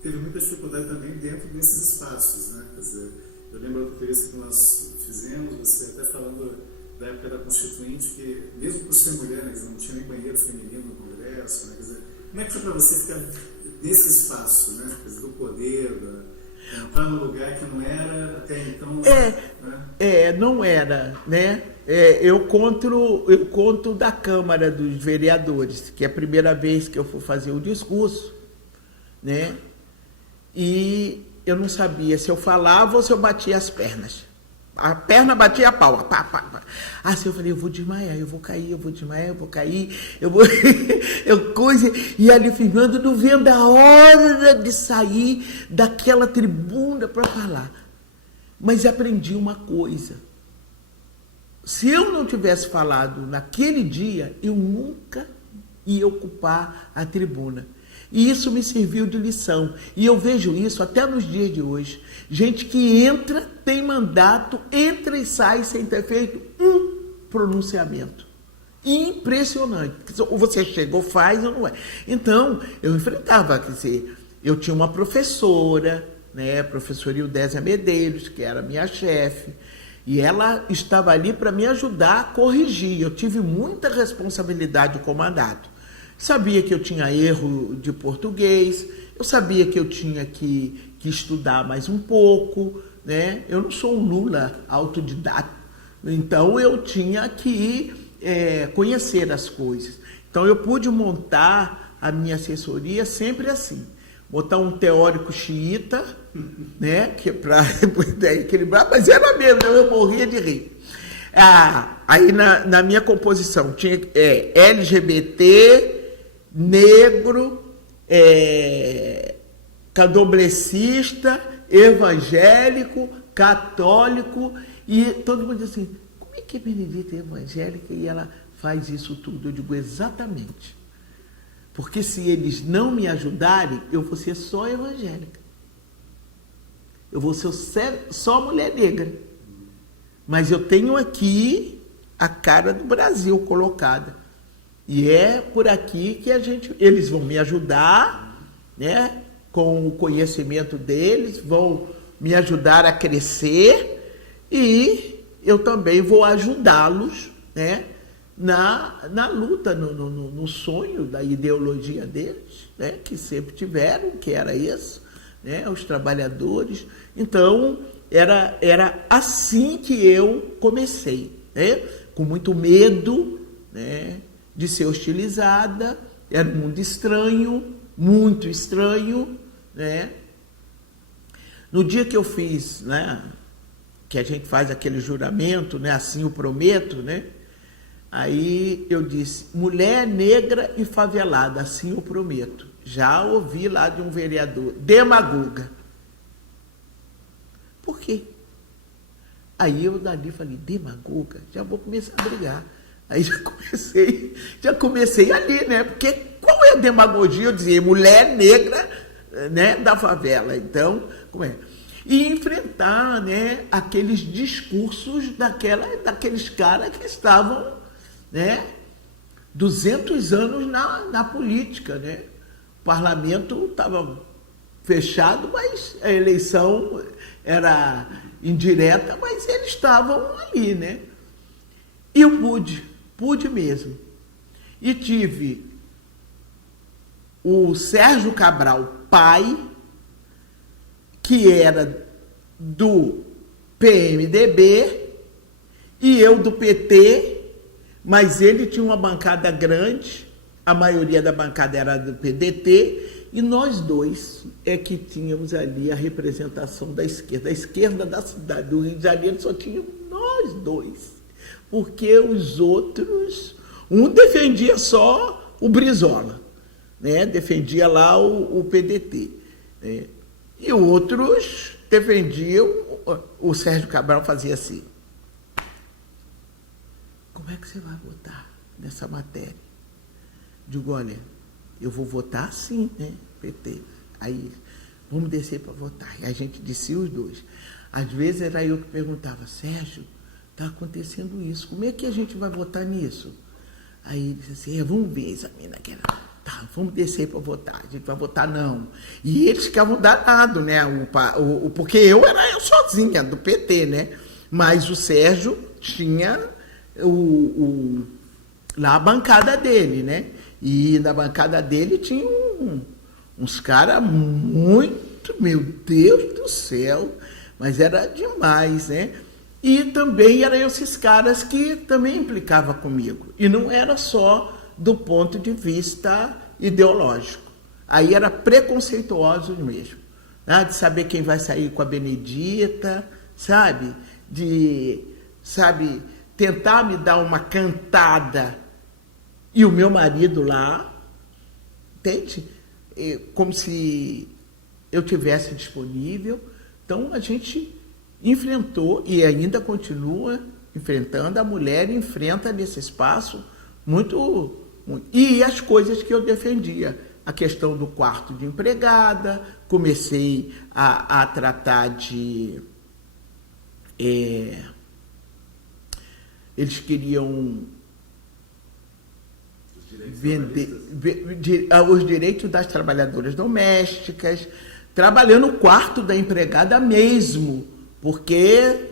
teve muita dificuldade também dentro desses espaços, né? Quer dizer, eu lembro da entrevista que nós fizemos, você até falando da época da Constituinte, que mesmo por ser mulher, né, não tinha nem banheiro feminino no Congresso, né? Quer dizer, como é que foi para você ficar nesse espaço, né? Quer dizer, do poder, entrar num lugar que não era até então, né? Não era, né? Eu conto da Câmara dos Vereadores, que é a primeira vez que eu fui fazer o discurso, né? E eu não sabia se eu falava ou se eu batia as pernas. A perna batia a pau. Pá, pá, pá. Assim eu falei, eu vou desmaiar, eu vou cair, eu vou desmaiar, eu vou cair, eu vou... E ali filmando, não vendo a hora de sair daquela tribuna para falar. Mas aprendi uma coisa. Se eu não tivesse falado naquele dia, eu nunca ia ocupar a tribuna. E isso me serviu de lição. E eu vejo isso até nos dias de hoje. Gente que entra, tem mandato, entra e sai sem ter feito um pronunciamento. Impressionante. Ou você chega ou faz ou não é. Então, eu enfrentava, quer dizer, eu tinha uma professora, né, a professora Ildésia Medeiros, que era minha chefe, e ela estava ali para me ajudar a corrigir. Eu tive muita responsabilidade com o mandato. Sabia que eu tinha erro de português, eu sabia que eu tinha que estudar mais um pouco, né? Eu não sou um Lula autodidata, então eu tinha que conhecer as coisas. Então eu pude montar a minha assessoria sempre assim, botar um teórico xiita, né? Que para equilibrar, mas era mesmo, eu morria de rir. Aí na minha composição tinha LGBT, negro, candomblessista, evangélico, católico, e todo mundo diz assim, como é que a Benedita é evangélica e ela faz isso tudo? Eu digo, exatamente. Porque se eles não me ajudarem, eu vou ser só evangélica. Eu vou ser só mulher negra. Mas eu tenho aqui a cara do Brasil colocada. E é por aqui que eles vão me ajudar, né, com o conhecimento deles, vão me ajudar a crescer e eu também vou ajudá-los, né, na luta, no sonho da ideologia deles, né, que sempre tiveram, que era isso, né, os trabalhadores. Então, era assim que eu comecei, né, com muito medo, né, de ser hostilizada, era um mundo estranho, muito estranho, né? No dia que eu fiz, né, que a gente faz aquele juramento, né, assim eu prometo, né? Aí eu disse, mulher negra e favelada, assim eu prometo. Já ouvi lá de um vereador, demagoga. Por quê? Aí eu dali falei, demagoga? Já vou começar a brigar. Aí já comecei ali, né? Porque qual é a demagogia? Eu dizia, mulher negra, né, da favela. Então, como é? E enfrentar, né, aqueles discursos daqueles caras que estavam, né, 200 anos na política, né? O parlamento estava fechado, mas a eleição era indireta, mas eles estavam ali, né? E eu pude mesmo. E tive o Sérgio Cabral, pai, que era do PMDB, e eu do PT, mas ele tinha uma bancada grande, a maioria da bancada era do PDT, e nós dois é que tínhamos ali a representação da esquerda. A esquerda da cidade do Rio de Janeiro só tínhamos nós dois. Porque os outros, um defendia só o Brizola, né? Defendia lá o PDT, né? E outros defendiam, o Sérgio Cabral fazia assim, como é que você vai votar nessa matéria? Digo, olha, eu vou votar assim, né, PT. Aí, vamos descer para votar. E a gente descia os dois. Às vezes era eu que perguntava, Sérgio, está acontecendo isso, como é que a gente vai votar nisso? Aí ele disse assim, vamos ver, examina aquela. Tá, vamos descer para votar, a gente vai votar não. E eles ficavam danados, né? Porque eu era eu sozinha, do PT, né? Mas o Sérgio tinha lá a bancada dele, né? E na bancada dele tinha uns caras muito, meu Deus do céu, mas era demais, né? E também eram esses caras que também implicavam comigo. E não era só do ponto de vista ideológico. aí era preconceituosos mesmo, né? De saber quem vai sair com a Benedita, sabe? Sabe, tentar me dar uma cantada e o meu marido lá, entende? Como se eu tivesse disponível. Então a gente enfrentou e ainda continua enfrentando, a mulher enfrenta nesse espaço muito. E as coisas que eu defendia, a questão do quarto de empregada, comecei a tratar de... eles queriam vender os direitos das trabalhadoras domésticas, trabalhando no quarto da empregada mesmo, porque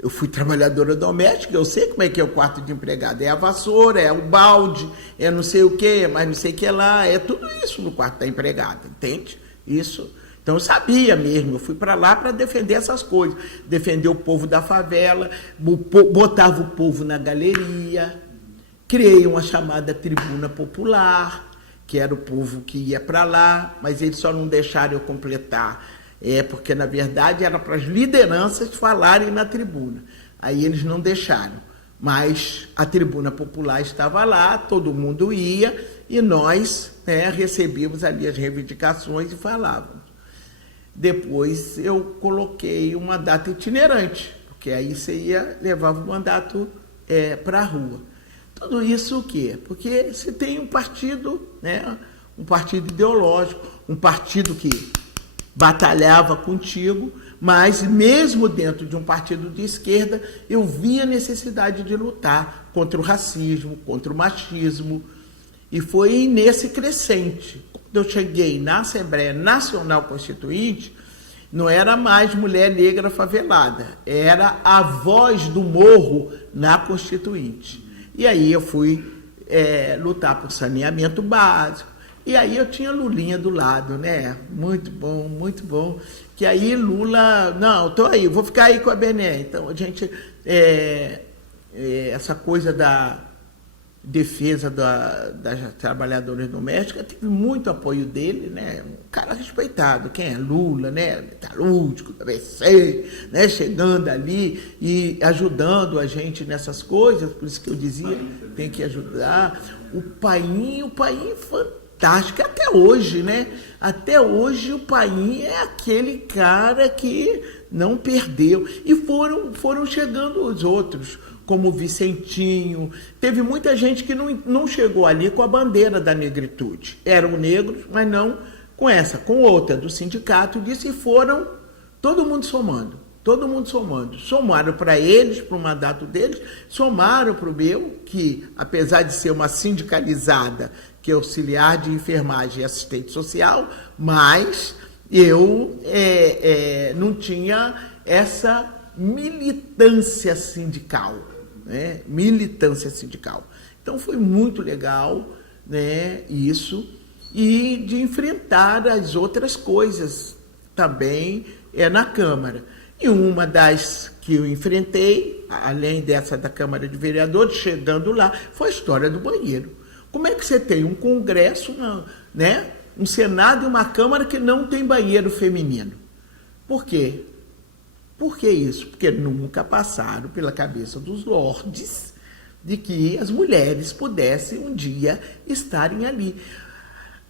eu fui trabalhadora doméstica, eu sei como é que é o quarto de empregada, é a vassoura, é o balde, é não sei o que, mas não sei o que lá, é tudo isso no quarto da empregada, entende? Isso. Então eu sabia mesmo, eu fui para lá para defender essas coisas, defender o povo da favela, botava o povo na galeria, criei uma chamada Tribuna Popular, que era o povo que ia para lá, mas eles só não deixaram eu completar, porque na verdade era para as lideranças falarem na tribuna, aí eles não deixaram, mas a Tribuna Popular estava lá, todo mundo ia, e nós recebíamos ali as reivindicações e falávamos. Depois eu coloquei um mandato itinerante, porque aí você levava o mandato para a rua. Tudo isso o quê? Porque você tem um partido, um partido ideológico, um partido que batalhava contigo, mas mesmo dentro de um partido de esquerda, eu via a necessidade de lutar contra o racismo, contra o machismo, e foi nesse crescente. Quando eu cheguei na Assembleia Nacional Constituinte, não era mais mulher negra favelada, era a voz do morro na Constituinte. E aí eu fui lutar por saneamento básico, e aí eu tinha Lulinha do lado, né? Muito bom, que aí Lula, não, tô aí, vou ficar aí com a Bené. Então a gente, essa coisa da defesa das trabalhadoras domésticas, teve muito apoio dele, né? Um cara respeitado, quem é? Lula, né? Metalúrgico, da ABC, né? Chegando ali e ajudando a gente nessas coisas, por isso que eu dizia, tem que ajudar. O Painho fantástico, até hoje, né? Até hoje o Painho é aquele cara que não perdeu. E foram chegando os outros, como o Vicentinho. Teve muita gente que não chegou ali com a bandeira da negritude. Eram negros, mas não com outra do sindicato disso, e foram todo mundo somando. Somaram para eles, para o mandato deles, somaram para o meu, que apesar de ser uma sindicalizada, que é auxiliar de enfermagem e assistente social, mas eu não tinha essa militância sindical. Militância sindical. Então foi muito legal, né, isso, e de enfrentar as outras coisas também na Câmara. E uma das que eu enfrentei, além dessa da Câmara de Vereadores, chegando lá, foi a história do banheiro. Como é que você tem um Congresso, né, um Senado e uma Câmara que não tem banheiro feminino? Por quê? Por que isso? Porque nunca passaram pela cabeça dos lordes de que as mulheres pudessem um dia estarem ali.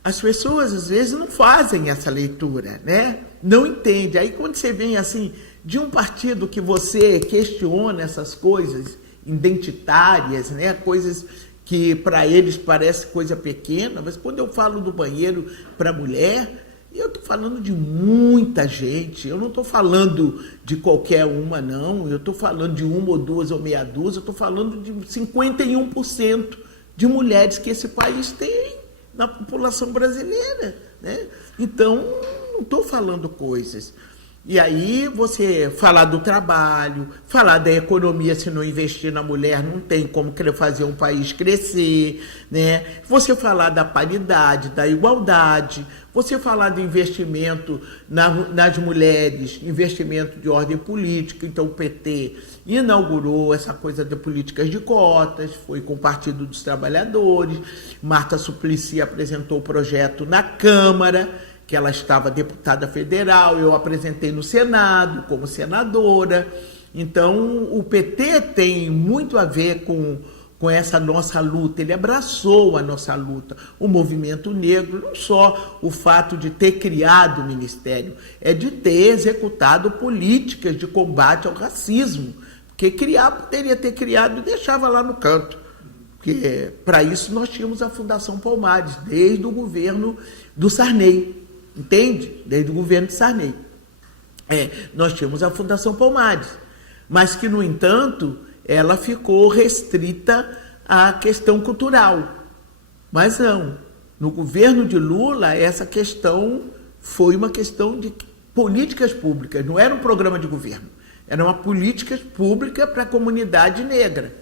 As pessoas, às vezes, não fazem essa leitura, né? Não entendem. Aí, quando você vem, assim, de um partido que você questiona essas coisas identitárias, né? Coisas que para eles parece coisa pequena, mas quando eu falo do banheiro para mulher, eu estou falando de muita gente, eu não estou falando de qualquer uma, não, eu estou falando de uma ou duas ou meia dúzia, eu estou falando de 51% de mulheres que esse país tem na população brasileira, né? Então, não estou falando coisas. E aí você falar do trabalho, falar da economia, se não investir na mulher, não tem como fazer um país crescer, né? Você falar da paridade, da igualdade, você falar do investimento nas mulheres, investimento de ordem política. Então o PT inaugurou essa coisa de políticas de cotas, foi com o Partido dos Trabalhadores, Marta Suplicy apresentou o projeto na Câmara, que ela estava deputada federal, eu apresentei no Senado como senadora. Então, o PT tem muito a ver com essa nossa luta, ele abraçou a nossa luta. O movimento negro, não só o fato de ter criado o ministério, é de ter executado políticas de combate ao racismo, porque poderia ter criado e deixava lá no canto. Porque, para isso, nós tínhamos a Fundação Palmares, desde o governo do Sarney. Entende? Desde o governo de Sarney. Nós tínhamos a Fundação Palmares, mas que, no entanto, ela ficou restrita à questão cultural. Mas não. No governo de Lula, essa questão foi uma questão de políticas públicas, não era um programa de governo, era uma política pública para a comunidade negra,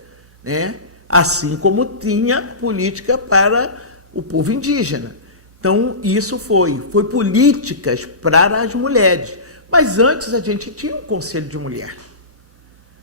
né? Assim como tinha política para o povo indígena. Então, isso foi políticas para as mulheres. Mas antes a gente tinha um conselho de mulher,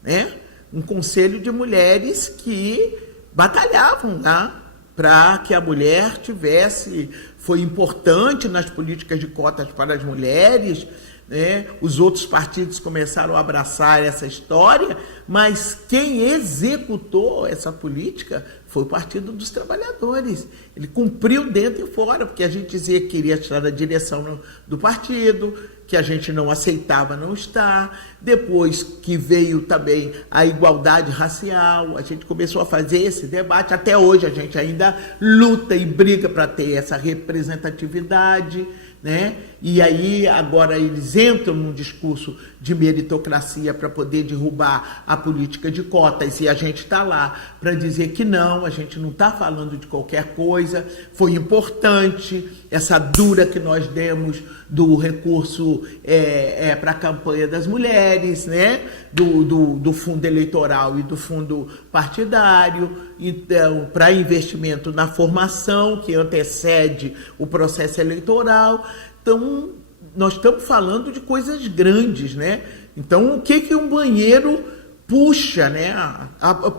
né? Um conselho de mulheres que batalhavam lá para que a mulher tivesse... Foi importante nas políticas de cotas para as mulheres, né? Os outros partidos começaram a abraçar essa história, mas quem executou essa política foi o Partido dos Trabalhadores. Ele cumpriu dentro e fora, porque a gente dizia que queria tirar da direção do partido, que a gente não aceitava não estar. Depois que veio também a igualdade racial, a gente começou a fazer esse debate. Até hoje a gente ainda luta e briga para ter essa representatividade, né? E aí agora eles entram num discurso de meritocracia para poder derrubar a política de cotas, e a gente está lá para dizer que não, a gente não está falando de qualquer coisa. Foi importante essa dura que nós demos do recurso para a campanha das mulheres, né? Do fundo eleitoral e do fundo partidário, então, para investimento na formação, que antecede o processo eleitoral. Então, nós estamos falando de coisas grandes, né? Então, o que um banheiro puxa, né?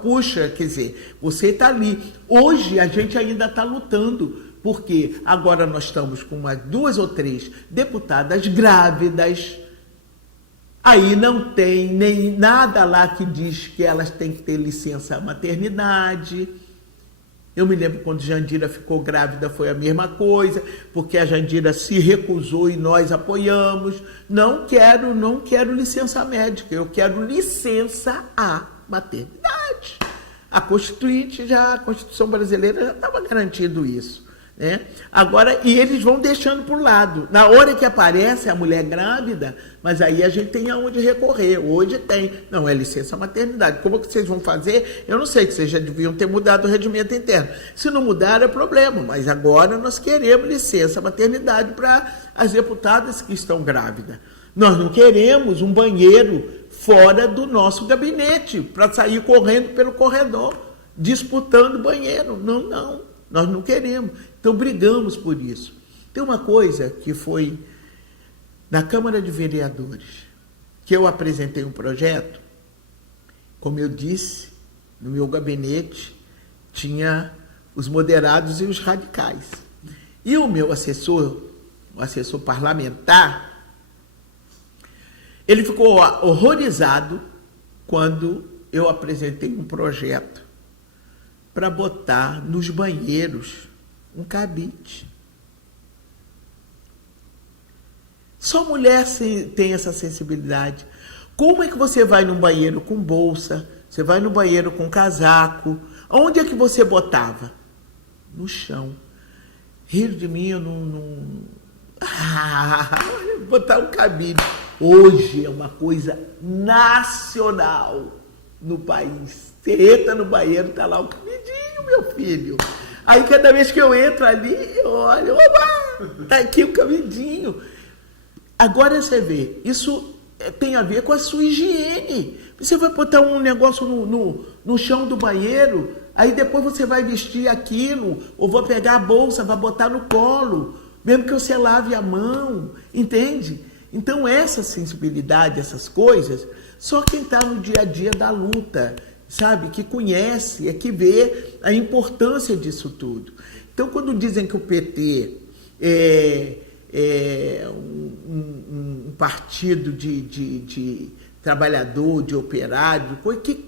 Puxa, quer dizer, você está ali. Hoje, a gente ainda está lutando, porque agora nós estamos com umas 2 ou 3 deputadas grávidas. Aí não tem nem nada lá que diz que elas têm que ter licença maternidade. Eu me lembro quando Jandira ficou grávida, foi a mesma coisa, porque a Jandira se recusou e nós apoiamos. Não quero licença médica, eu quero licença à maternidade. A Constituição brasileira já estava garantindo isso, né? Agora, e eles vão deixando por lado. Na hora que aparece a mulher grávida, mas aí a gente tem aonde recorrer. Hoje tem. Não, é licença maternidade. Como que vocês vão fazer? Eu não sei, que vocês já deviam ter mudado o regimento interno. Se não mudar, é problema. Mas agora nós queremos licença maternidade para as deputadas que estão grávidas. Nós não queremos um banheiro fora do nosso gabinete para sair correndo pelo corredor, disputando banheiro. Não. Nós não queremos. Então, brigamos por isso. Tem uma coisa que foi na Câmara de Vereadores, que eu apresentei um projeto, como eu disse, no meu gabinete tinha os moderados e os radicais. E o meu assessor, o assessor parlamentar, ele ficou horrorizado quando eu apresentei um projeto para botar nos banheiros um cabide. Só mulher tem essa sensibilidade. Como é que você vai num banheiro com bolsa, você vai no banheiro com casaco? Onde é que você botava? No chão. Riram de mim, eu não... botar um cabide. Hoje é uma coisa nacional no país. Você entra no banheiro, está lá o cabidinho, meu filho. Aí cada vez que eu entro ali, eu olho, oba, está aqui o cabidinho. Agora você vê, isso tem a ver com a sua higiene. Você vai botar um negócio no chão do banheiro, aí depois você vai vestir aquilo, ou vai pegar a bolsa, vai botar no colo, mesmo que você lave a mão, entende? Então essa sensibilidade, essas coisas, só quem está no dia a dia da luta, sabe, que conhece, é que vê a importância disso tudo. Então quando dizem que o PT é um partido de trabalhador, de operário,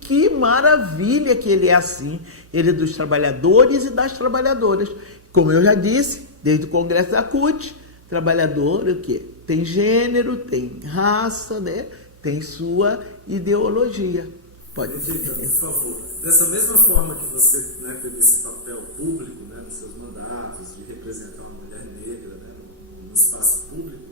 que maravilha que ele é assim. Ele é dos trabalhadores e das trabalhadoras. Como eu já disse, desde o Congresso da CUT, trabalhador, o quê? Tem gênero, tem raça, né? Tem sua ideologia. Pode Benedita, por favor, dessa mesma forma que você, né, teve esse papel público, né, nos seus mandatos, de representar uma mulher negra, né, no espaço público,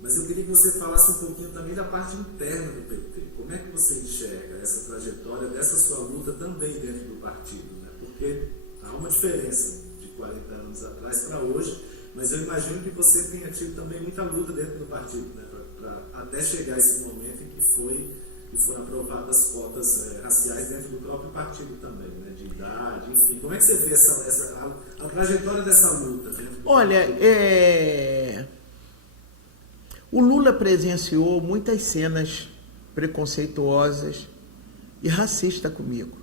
mas eu queria que você falasse um pouquinho também da parte interna do PT. Como é que você enxerga essa trajetória dessa sua luta também dentro do partido? Né? Porque há uma diferença de 40 anos atrás para hoje, mas eu imagino que você tenha tido também muita luta dentro do partido, né? Pra até chegar esse momento em que foram aprovadas cotas raciais dentro do próprio partido também, né? De idade, enfim. Como é que você vê a trajetória dessa luta dentro do partido? O Lula presenciou muitas cenas preconceituosas e racistas comigo.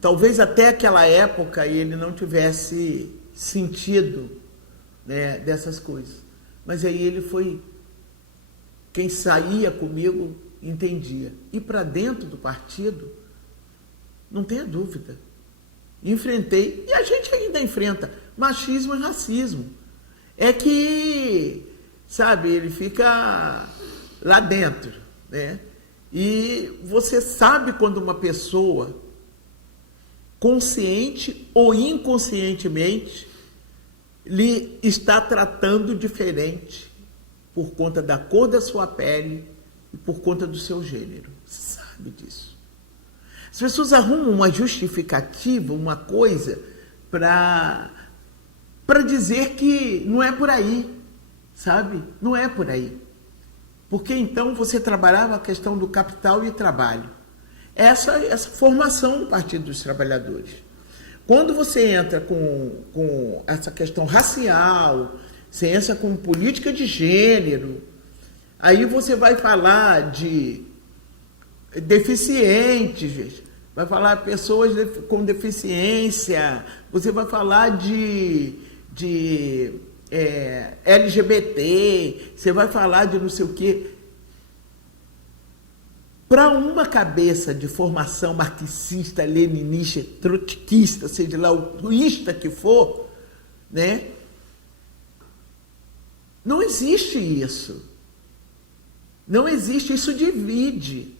Talvez até aquela época ele não tivesse sentido, né, dessas coisas. Mas aí ele foi... Quem saía comigo entendia. E para dentro do partido, não tenha dúvida. Enfrentei, e a gente ainda enfrenta, machismo e racismo. É que... sabe, ele fica lá dentro, né? E você sabe quando uma pessoa, consciente ou inconscientemente, lhe está tratando diferente por conta da cor da sua pele e por conta do seu gênero. Você sabe disso. As pessoas arrumam uma justificativa, uma coisa, para dizer que não é por aí. Sabe? Não é por aí. Porque então você trabalhava a questão do capital e trabalho. Essa formação do Partido dos Trabalhadores. Quando você entra com essa questão racial, você entra com política de gênero, aí você vai falar de deficientes, vai falar pessoas com deficiência, você vai falar de LGBT, você vai falar de não sei o quê. Para uma cabeça de formação marxista, leninista, trotskista, seja lá o ista que for, né? Não existe isso. Não existe, isso divide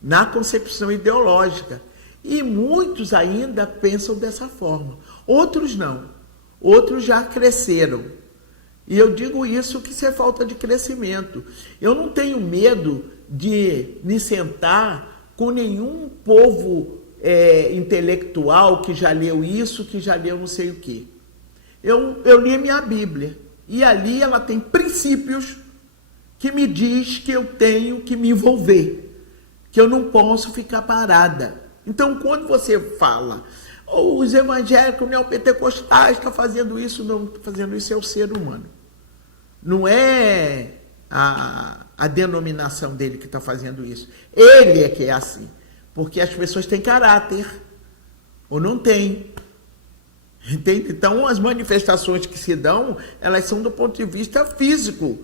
na concepção ideológica. E muitos ainda pensam dessa forma. Outros não. Outros já cresceram. E eu digo isso que isso é falta de crescimento. Eu não tenho medo de me sentar com nenhum povo intelectual que já leu isso, que já leu não sei o quê. Eu li a minha Bíblia. E ali ela tem princípios que me diz que eu tenho que me envolver. Que eu não posso ficar parada. Então, quando você fala... os evangélicos neopentecostais estão fazendo isso, não estão fazendo isso, é o ser humano. Não é a denominação dele que está fazendo isso. Ele é que é assim. Porque as pessoas têm caráter, ou não têm. Entende? Então, as manifestações que se dão, elas são do ponto de vista físico,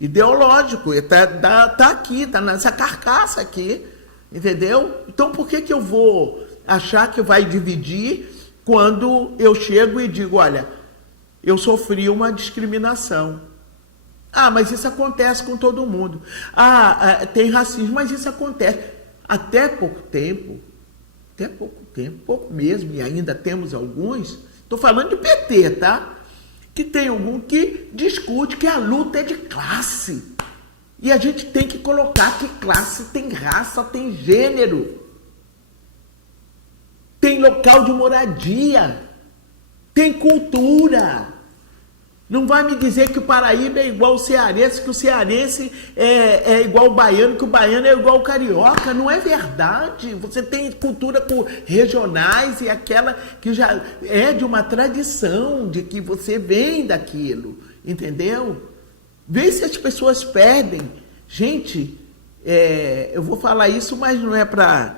ideológico. Está aqui, está nessa carcaça aqui. Entendeu? Então, por que eu vou achar que vai dividir quando eu chego e digo, olha, eu sofri uma discriminação. Ah, mas isso acontece com todo mundo. Ah, tem racismo, mas isso acontece. Até pouco tempo, pouco mesmo, e ainda temos alguns, estou falando de PT, tá? Que tem algum que discute que a luta é de classe. E a gente tem que colocar que classe tem raça, tem gênero. Tem local de moradia, tem cultura. Não vai me dizer que o Paraíba é igual ao cearense, que o cearense é igual ao baiano, que o baiano é igual ao carioca. Não é verdade. Você tem cultura regionais e aquela que já é de uma tradição, de que você vem daquilo, entendeu? Vê se as pessoas perdem. Gente, eu vou falar isso, mas não é para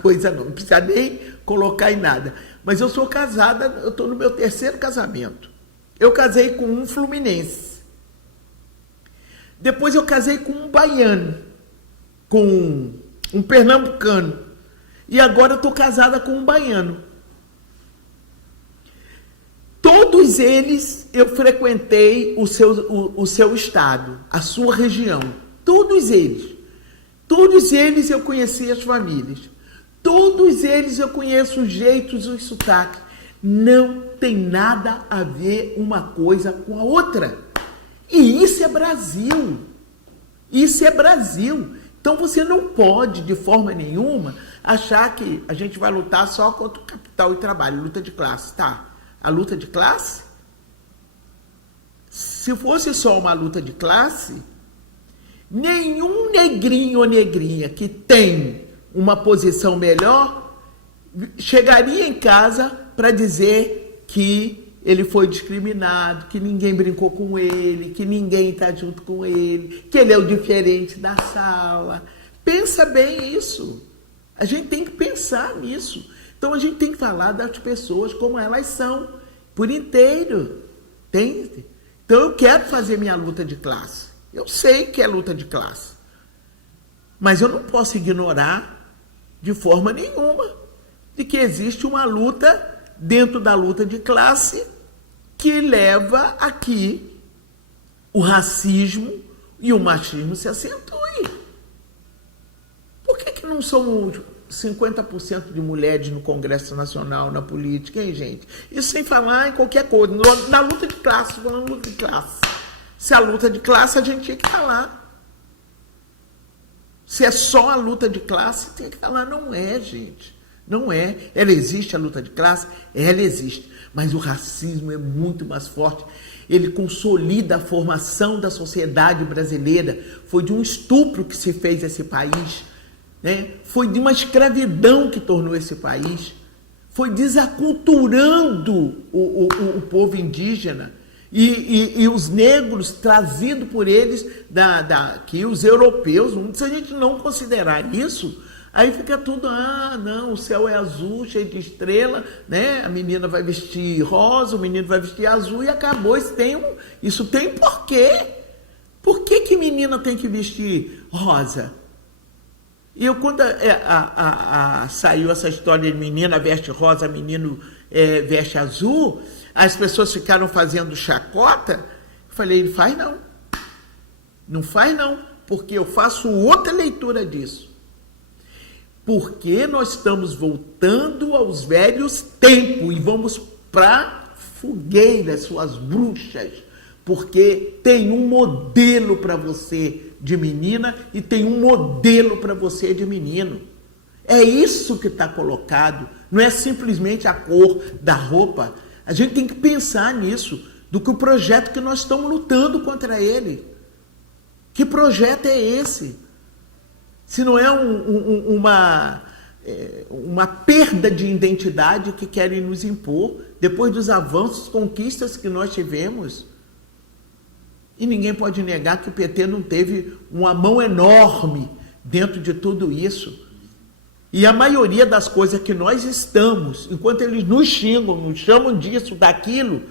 coisa não precisa nem colocar em nada. Mas eu sou casada, eu estou no meu 3º casamento. Eu casei com um fluminense. Depois eu casei com um baiano, com um pernambucano. E agora eu estou casada com um baiano. Todos eles eu frequentei o seu estado, a sua região. Todos eles. Todos eles eu conheci as famílias. Todos eles eu conheço os jeitos, os sotaques. Não tem nada a ver uma coisa com a outra. E isso é Brasil. Isso é Brasil. Então você não pode, de forma nenhuma, achar que a gente vai lutar só contra o capital e trabalho, luta de classe, tá? A luta de classe, se fosse só uma luta de classe, nenhum negrinho ou negrinha que tem uma posição melhor chegaria em casa para dizer que ele foi discriminado, que ninguém brincou com ele, que ninguém está junto com ele, que ele é o diferente da sala. Pensa bem isso. A gente tem que pensar nisso. Então a gente tem que falar das pessoas como elas são, por inteiro. Entende? Então eu quero fazer minha luta de classe. Eu sei que é luta de classe. Mas eu não posso ignorar de forma nenhuma de que existe uma luta dentro da luta de classe que leva a que o racismo e o machismo se acentuem. Por que não somos 50% de mulheres no Congresso Nacional, na política, hein, gente? Isso sem falar em qualquer coisa. Na luta de classe, falando luta de classe. Se a luta de classe, a gente tinha que falar. Se é só a luta de classe, tem que falar. Não é, gente. Não é. Ela existe, a luta de classe? Ela existe. Mas o racismo é muito mais forte. Ele consolida a formação da sociedade brasileira. Foi de um estupro que se fez esse país. Né? Foi de uma escravidão que tornou esse país. Foi desaculturando o povo indígena. E os negros trazidos por eles que os europeus. Se a gente não considerar isso, aí fica tudo, não, o céu é azul, cheio de estrela, né? A menina vai vestir rosa, o menino vai vestir azul e acabou. Isso tem porquê. Por que menina tem que vestir rosa? E quando saiu essa história de menina veste rosa, menino veste azul, as pessoas ficaram fazendo chacota. Eu falei, não faz não. Não faz não, porque eu faço outra leitura disso. Porque nós estamos voltando aos velhos tempos e vamos para fogueira, suas bruxas, porque tem um modelo para você de menina e tem um modelo para você de menino. É isso que está colocado, não é simplesmente a cor da roupa. A gente tem que pensar nisso, do que o projeto que nós estamos lutando contra ele. Que projeto é esse? Se não é uma perda de identidade que querem nos impor, depois dos avanços, conquistas que nós tivemos. E ninguém pode negar que o PT não teve uma mão enorme dentro de tudo isso. E a maioria das coisas que nós estamos, enquanto eles nos xingam, nos chamam disso, daquilo,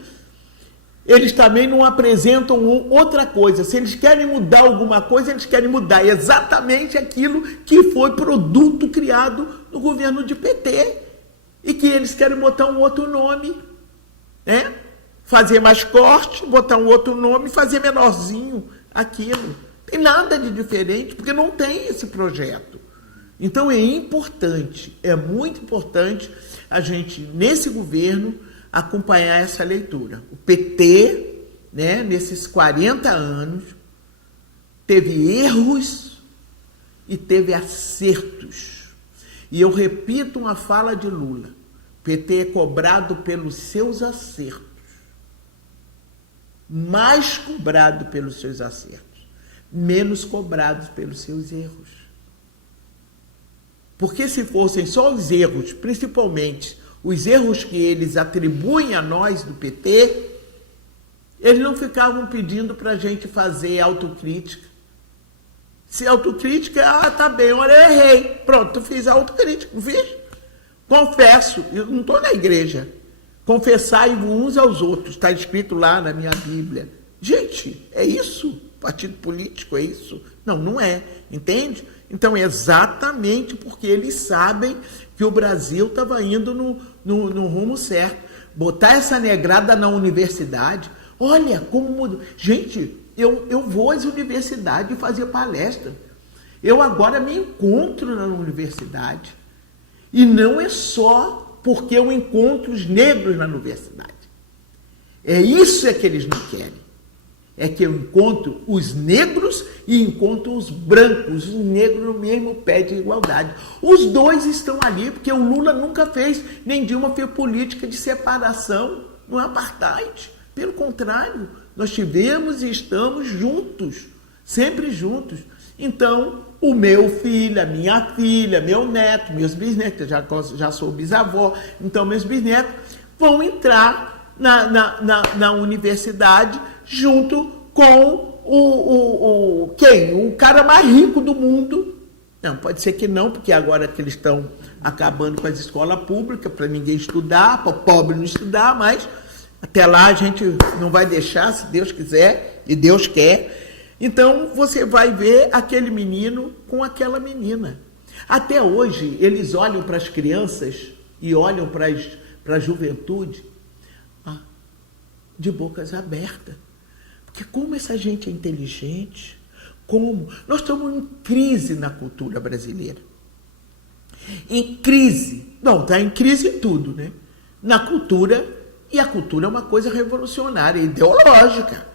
eles também não apresentam outra coisa. Se eles querem mudar alguma coisa, eles querem mudar exatamente aquilo que foi produto criado no governo de PT. E que eles querem botar um outro nome, né? Fazer mais corte, botar um outro nome, fazer menorzinho aquilo. Tem nada de diferente, porque não tem esse projeto. Então é importante, é muito importante a gente, nesse governo, acompanhar essa leitura. O PT, né, nesses 40 anos, teve erros e teve acertos. E eu repito uma fala de Lula: o PT é cobrado pelos seus acertos. mais cobrado pelos seus acertos, menos cobrado pelos seus erros. Porque se fossem só os erros, principalmente os erros que eles atribuem a nós do PT, eles não ficavam pedindo para a gente fazer autocrítica. Se autocrítica, tá bem, olha, eu errei. Pronto, eu fiz a autocrítica, não fiz? Confesso, eu não estou na igreja. Confessai uns aos outros, está escrito lá na minha Bíblia. Gente, é isso? Partido político é isso? Não, não é, entende? Então é exatamente porque eles sabem que o Brasil estava indo no rumo certo. Botar essa negrada na universidade, olha como mudou. Gente, eu vou às universidades fazer palestra. Eu agora me encontro na universidade. E não é só porque eu encontro os negros na universidade. É isso que eles não querem. É que eu encontro os negros e encontro os brancos, os negros no mesmo pé de igualdade. Os dois estão ali, porque o Lula nunca fez, nem Dilma fez política de separação no apartheid. Pelo contrário, nós tivemos e estamos juntos, sempre juntos. Então, o meu filho, a minha filha, meu neto, meus bisnetos, já sou bisavó, então meus bisnetos vão entrar na universidade junto com quem? O cara mais rico do mundo. Não, pode ser que não, porque agora que eles estão acabando com as escolas públicas, para ninguém estudar, para o pobre não estudar, mas até lá a gente não vai deixar, se Deus quiser, e Deus quer. Então você vai ver aquele menino com aquela menina. Até hoje eles olham para as crianças e olham para a juventude de bocas abertas. Porque como essa gente é inteligente, como nós estamos em crise na cultura brasileira. Em crise. Não, está em crise em tudo, né? Na cultura, e a cultura é uma coisa revolucionária, ideológica.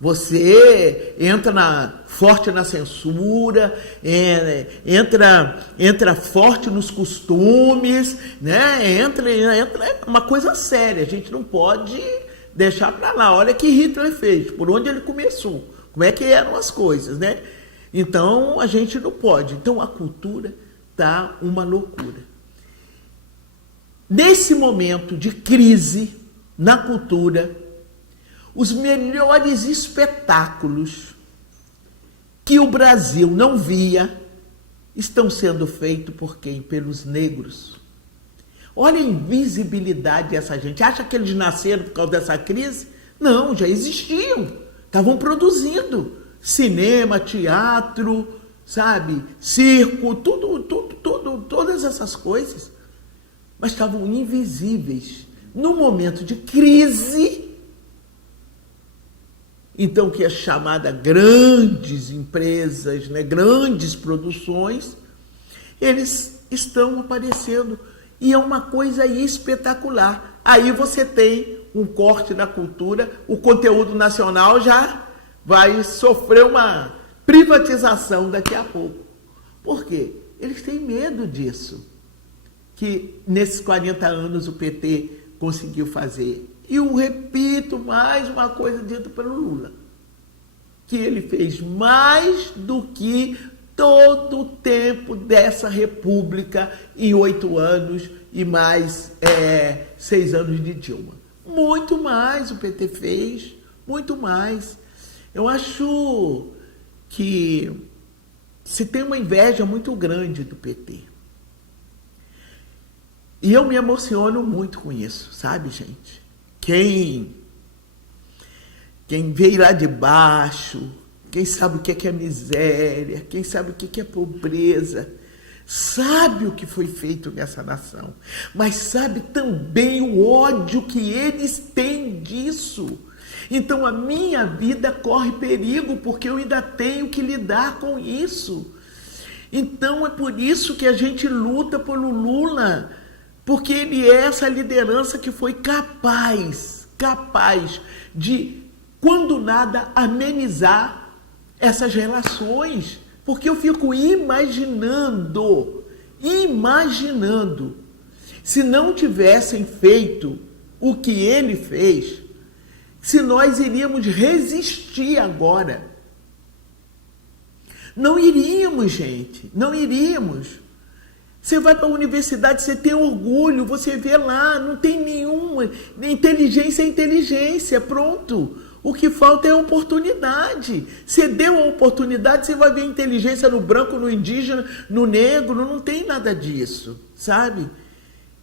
Você entra forte na censura, entra forte nos costumes, né? Entra uma coisa séria. A gente não pode deixar para lá. Olha que Hitler fez, por onde ele começou, como é que eram as coisas, né? Então a gente não pode. Então a cultura está uma loucura. Nesse momento de crise na cultura, os melhores espetáculos que o Brasil não via estão sendo feitos por quem? Pelos negros. Olha a invisibilidade dessa gente. Acha que eles nasceram por causa dessa crise? Não, já existiam. Estavam produzindo cinema, teatro, sabe, circo, todas essas coisas. Mas estavam invisíveis. No momento de crise, então, que é chamada grandes empresas, né, grandes produções, eles estão aparecendo. E é uma coisa espetacular. Aí você tem um corte na cultura, o conteúdo nacional já vai sofrer uma privatização daqui a pouco. Por quê? Eles têm medo disso, que nesses 40 anos o PT conseguiu fazer. E eu repito mais uma coisa dita pelo Lula, que ele fez mais do que todo o tempo dessa república em 8 anos e mais 6 anos de Dilma. Muito mais o PT fez, muito mais. Eu acho que se tem uma inveja muito grande do PT. E eu me emociono muito com isso, sabe, gente? Quem veio lá de baixo, quem sabe o que é miséria, quem sabe o que é pobreza, sabe o que foi feito nessa nação, mas sabe também o ódio que eles têm disso. Então a minha vida corre perigo, porque eu ainda tenho que lidar com isso. Então é por isso que a gente luta pelo Lula, porque ele é essa liderança que foi capaz de, quando nada, amenizar essas relações. Porque eu fico imaginando, se não tivessem feito o que ele fez, se nós iríamos resistir agora. Não iríamos, gente, não iríamos. Você vai para a universidade, você tem orgulho, você vê lá, não tem nenhuma. Inteligência é inteligência, pronto. O que falta é oportunidade. Você deu a oportunidade, você vai ver inteligência no branco, no indígena, no negro, não tem nada disso, sabe?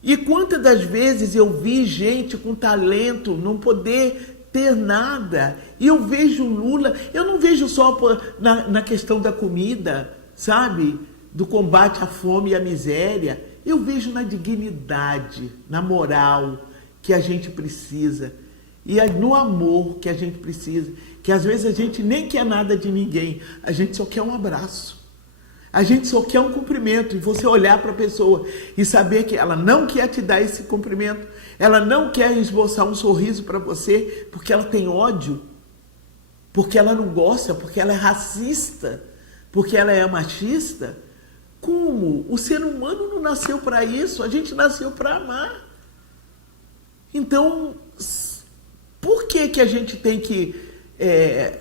E quantas das vezes eu vi gente com talento não poder ter nada, e eu vejo Lula, eu não vejo só na questão da comida, sabe? Do combate à fome e à miséria, eu vejo na dignidade, na moral que a gente precisa, e no amor que a gente precisa, que às vezes a gente nem quer nada de ninguém, a gente só quer um abraço, a gente só quer um cumprimento, e você olhar para a pessoa e saber que ela não quer te dar esse cumprimento, ela não quer esboçar um sorriso para você, porque ela tem ódio, porque ela não gosta, porque ela é racista, porque ela é machista. Como? O ser humano não nasceu para isso, a gente nasceu para amar. Então, por que a gente tem que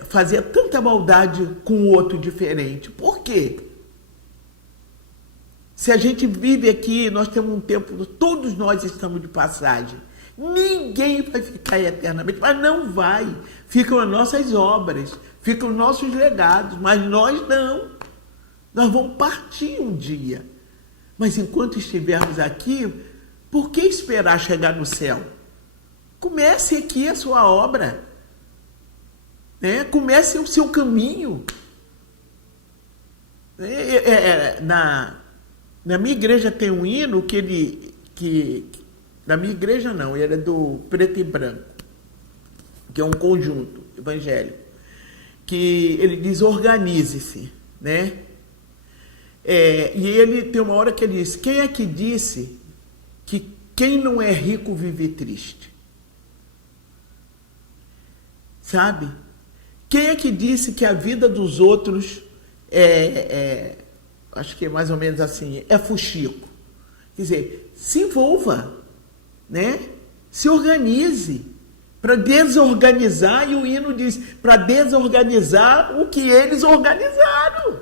fazer tanta maldade com o outro diferente? Por quê? Se a gente vive aqui, nós temos um tempo, todos nós estamos de passagem. Ninguém vai ficar eternamente, mas não vai. Ficam as nossas obras, ficam os nossos legados, mas nós não. Nós vamos partir um dia. Mas enquanto estivermos aqui, por que esperar chegar no céu? Comece aqui a sua obra. Né? Comece o seu caminho. Na minha igreja tem um hino na minha igreja não, ele é do Preto e Branco, que é um conjunto evangélico, que ele diz: organize-se, né? E ele tem uma hora que ele diz: quem é que disse que quem não é rico vive triste? Sabe? Quem é que disse que a vida dos outros acho que é mais ou menos assim, é fuxico? Quer dizer, se envolva, né? Se organize para desorganizar, e o hino diz, para desorganizar o que eles organizaram.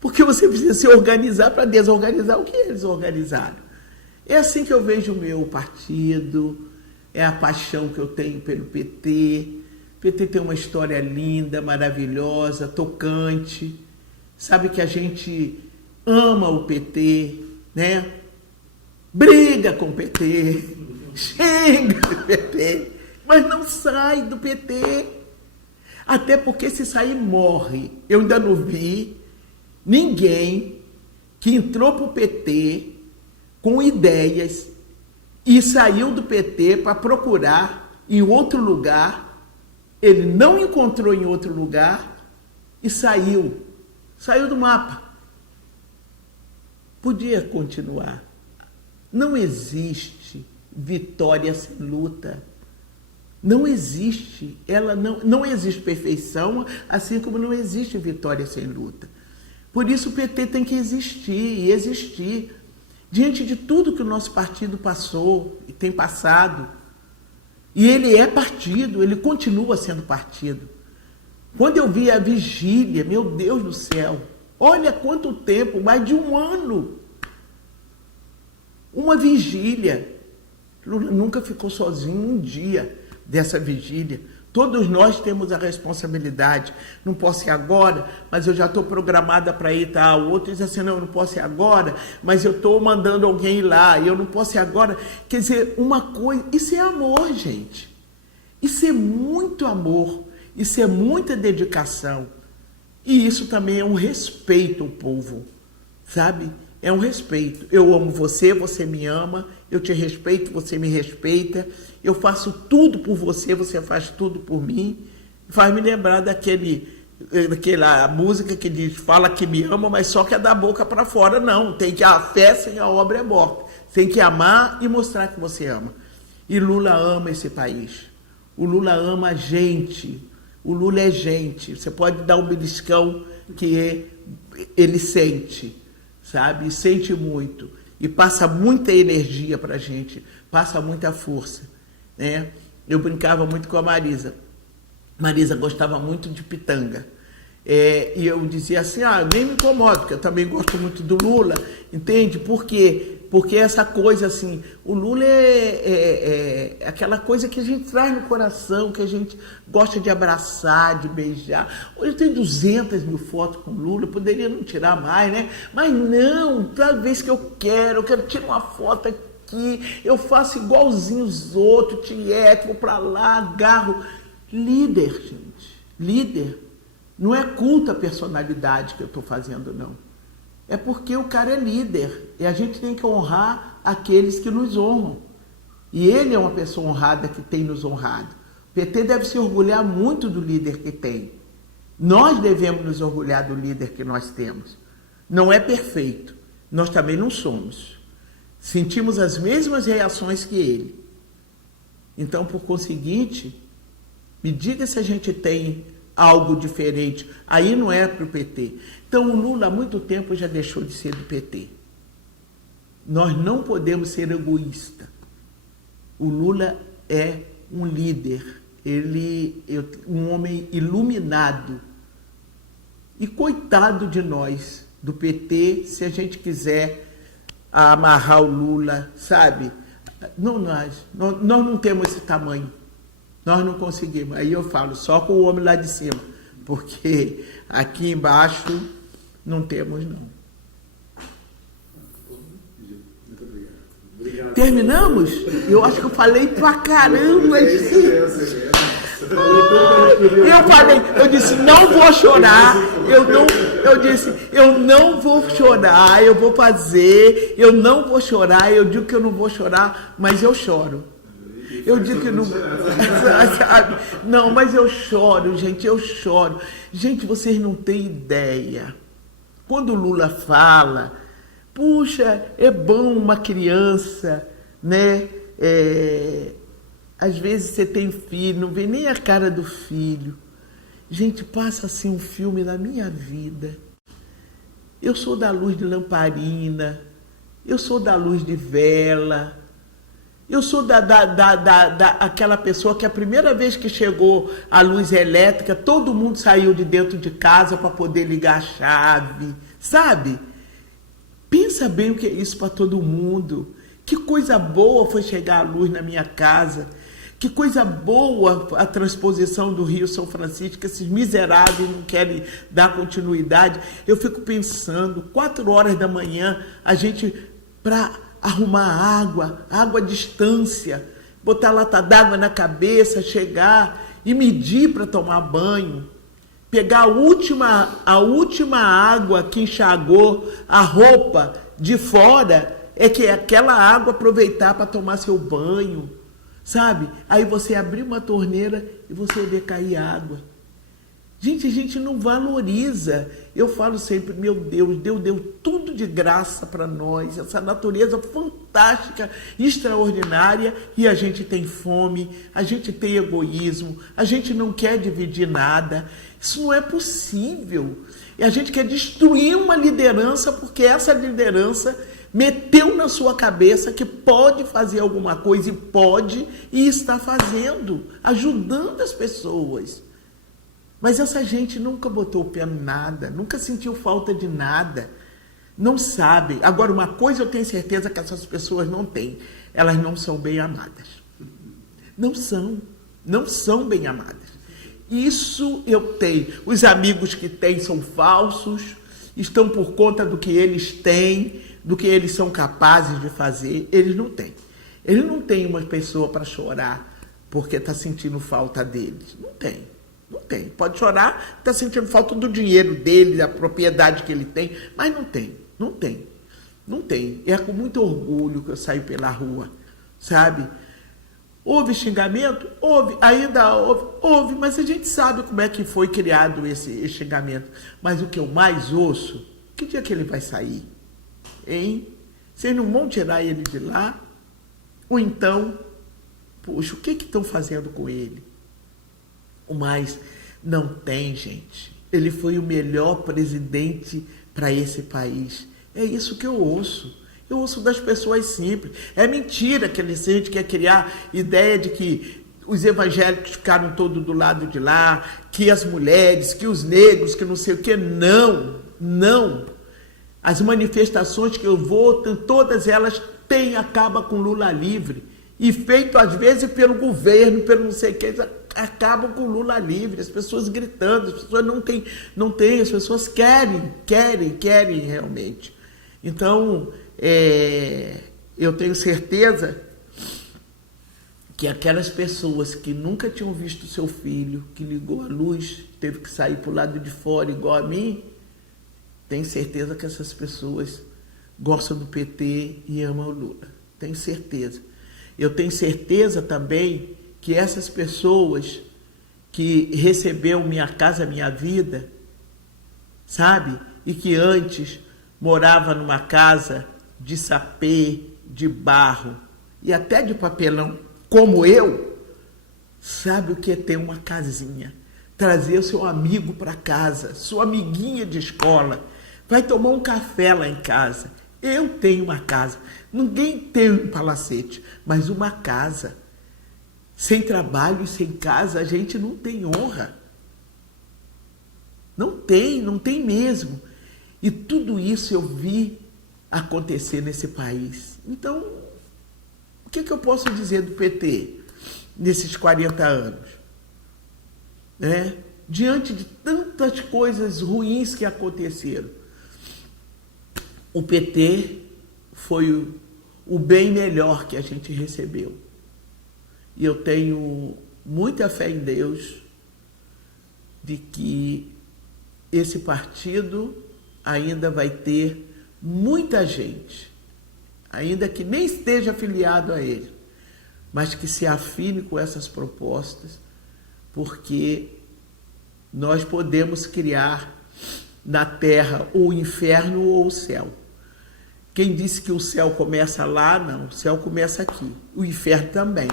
Porque você precisa se organizar para desorganizar o que eles organizaram. É assim que eu vejo o meu partido, é a paixão que eu tenho pelo PT. O PT tem uma história linda, maravilhosa, tocante. Sabe que a gente ama o PT, né? Briga com o PT, xinga o PT, mas não sai do PT. Até porque se sair, morre. Eu ainda não vi ninguém que entrou para o PT com ideias e saiu do PT para procurar em outro lugar, ele não encontrou em outro lugar e saiu do mapa. Podia continuar. Não existe vitória sem luta. Não existe. Não existe perfeição, assim como não existe vitória sem luta. Por isso o PT tem que existir e existir. Diante de tudo que o nosso partido passou e tem passado, e ele é partido, ele continua sendo partido. Quando eu vi a vigília, meu Deus do céu, olha quanto tempo, mais de um ano. Uma vigília. Lula nunca ficou sozinho um dia dessa vigília. Todos nós temos a responsabilidade. Não posso ir agora, mas eu já estou programada para ir, tá? O outro diz assim, não, eu não posso ir agora, mas eu estou mandando alguém ir lá, e eu não posso ir agora. Quer dizer, uma coisa... Isso é amor, gente. Isso é muito amor. Isso é muita dedicação. E isso também é um respeito ao povo, sabe? É um respeito. Eu amo você, você me ama, eu te respeito, você me respeita, eu faço tudo por você, você faz tudo por mim. Faz me lembrar daquela música que diz, fala que me ama, mas só que é da boca para fora. Não, tem que a fé sem a obra é morta. Tem que amar e mostrar que você ama. E Lula ama esse país. O Lula ama a gente. O Lula é gente. Você pode dar um beliscão que ele sente, sabe? Sente muito. E passa muita energia para a gente, passa muita força, né? eu brincava muito com a Marisa. Marisa gostava muito de pitanga. E eu dizia assim, nem me incomodo, porque eu também gosto muito do Lula, entende? Por quê? Porque essa coisa assim, o Lula é aquela coisa que a gente traz no coração, que a gente gosta de abraçar, de beijar. Hoje tem 200 mil fotos com o Lula, eu poderia não tirar mais, né? Mas não, toda vez que eu quero tirar uma foto aqui, eu faço igualzinho os outros, tieto, vou pra lá, agarro. Líder, gente, líder. Não é culto a personalidade que eu estou fazendo, não. É porque o cara é líder. E a gente tem que honrar aqueles que nos honram. E ele é uma pessoa honrada que tem nos honrado. O PT deve se orgulhar muito do líder que tem. Nós devemos nos orgulhar do líder que nós temos. Não é perfeito. Nós também não somos. Sentimos as mesmas reações que ele. Então, por conseguinte, me diga se a gente tem algo diferente. Aí não é para o PT. Então o Lula há muito tempo já deixou de ser do PT. Nós não podemos ser egoístas. O Lula é um líder. Ele é um homem iluminado. E coitado de nós, do PT, se a gente quiser amarrar o Lula, sabe? Não, nós não temos esse tamanho. Nós não conseguimos. Aí eu falo, só com o homem lá de cima. Porque aqui embaixo não temos, não. Muito obrigado. Terminamos? Eu acho que eu falei pra caramba. Eu disse, não vou chorar. Eu não vou chorar, eu vou fazer. Eu não vou chorar. Eu digo que eu não vou chorar, mas eu choro. Eu digo que não... Não, mas eu choro, gente, eu choro. Gente, vocês não têm ideia. Quando o Lula fala, puxa, é bom uma criança, né? Às vezes você tem filho, não vê nem a cara do filho. Gente, passa assim um filme na minha vida. Eu sou da luz de lamparina, eu sou da luz de vela. Eu sou aquela pessoa que a primeira vez que chegou a luz elétrica, todo mundo saiu de dentro de casa para poder ligar a chave, sabe? Pensa bem o que é isso para todo mundo. Que coisa boa foi chegar a luz na minha casa. Que coisa boa a transposição do Rio São Francisco, que esses miseráveis não querem dar continuidade. Eu fico pensando, 4 horas da manhã, a gente, para arrumar água à distância, botar lata d'água na cabeça, chegar e medir para tomar banho, pegar a última água que enxagou a roupa de fora, é que aquela água aproveitar para tomar seu banho, sabe? Aí você abrir uma torneira e você vê cair água. Gente, a gente não valoriza. Eu falo sempre, meu Deus deu tudo de graça para nós, essa natureza fantástica, extraordinária, e a gente tem fome, a gente tem egoísmo, a gente não quer dividir nada. Isso não é possível. E a gente quer destruir uma liderança, porque essa liderança meteu na sua cabeça que pode fazer alguma coisa, e está fazendo, ajudando as pessoas. Mas essa gente nunca botou o pé em nada, nunca sentiu falta de nada, não sabe. Agora, uma coisa eu tenho certeza que essas pessoas não têm, elas não são bem amadas. Não são bem amadas. Isso eu tenho. Os amigos que têm são falsos, estão por conta do que eles têm, do que eles são capazes de fazer, eles não têm. Eles não têm uma pessoa para chorar porque está sentindo falta deles. Não tem. Não tem. Pode chorar, está sentindo falta do dinheiro dele, da propriedade que ele tem, mas não tem. É com muito orgulho que eu saio pela rua, sabe? Houve xingamento? Houve, ainda houve, mas a gente sabe como é que foi criado esse xingamento. Mas o que eu mais ouço, que dia que ele vai sair? Hein? Vocês não vão tirar ele de lá? Ou então, poxa, o que estão fazendo com ele? Mas não tem, gente. Ele foi o melhor presidente para esse país. É isso que eu ouço. Eu ouço das pessoas simples. É mentira que a gente quer criar ideia de que os evangélicos ficaram todos do lado de lá, que as mulheres, que os negros, que não sei o que. Não, não. As manifestações que eu vou, todas elas acaba com Lula livre. E feito às vezes pelo governo, pelo não sei o que, acabam com Lula livre. As pessoas gritando, as pessoas não têm, as pessoas querem realmente. Então, eu tenho certeza que aquelas pessoas que nunca tinham visto seu filho, que ligou a luz, teve que sair para o lado de fora igual a mim, tenho certeza que essas pessoas gostam do PT e amam o Lula. Tenho certeza. Eu tenho certeza também que essas pessoas que recebeu Minha Casa Minha Vida, sabe? E que antes morava numa casa de sapê, de barro e até de papelão, como eu, sabe o que é ter uma casinha, trazer o seu amigo para casa, sua amiguinha de escola, vai tomar um café lá em casa. Eu tenho uma casa, ninguém tem um palacete, mas uma casa. Sem trabalho e sem casa, a gente não tem honra. Não tem mesmo. E tudo isso eu vi acontecer nesse país. Então, o que eu posso dizer do PT nesses 40 anos? Diante de tantas coisas ruins que aconteceram, o PT foi o bem melhor que a gente recebeu. E eu tenho muita fé em Deus de que esse partido ainda vai ter muita gente, ainda que nem esteja afiliado a ele, mas que se afine com essas propostas, porque nós podemos criar na terra ou o inferno ou o céu. Quem disse que o céu começa lá? Não, o céu começa aqui, o inferno também.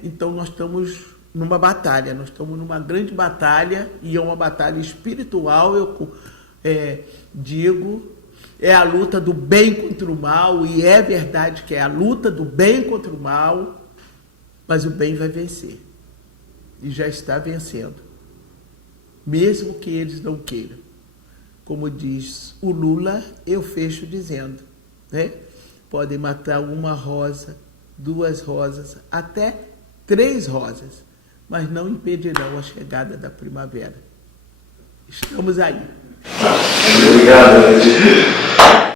Então nós estamos numa batalha, nós estamos numa grande batalha, e é uma batalha espiritual, eu digo, é a luta do bem contra o mal, e é verdade que é a luta do bem contra o mal, mas o bem vai vencer, e já está vencendo, mesmo que eles não queiram. Como diz o Lula, eu fecho dizendo, podem matar uma rosa, 2 rosas, até 3 rosas, mas não impedirão a chegada da primavera. Estamos aí. Obrigado,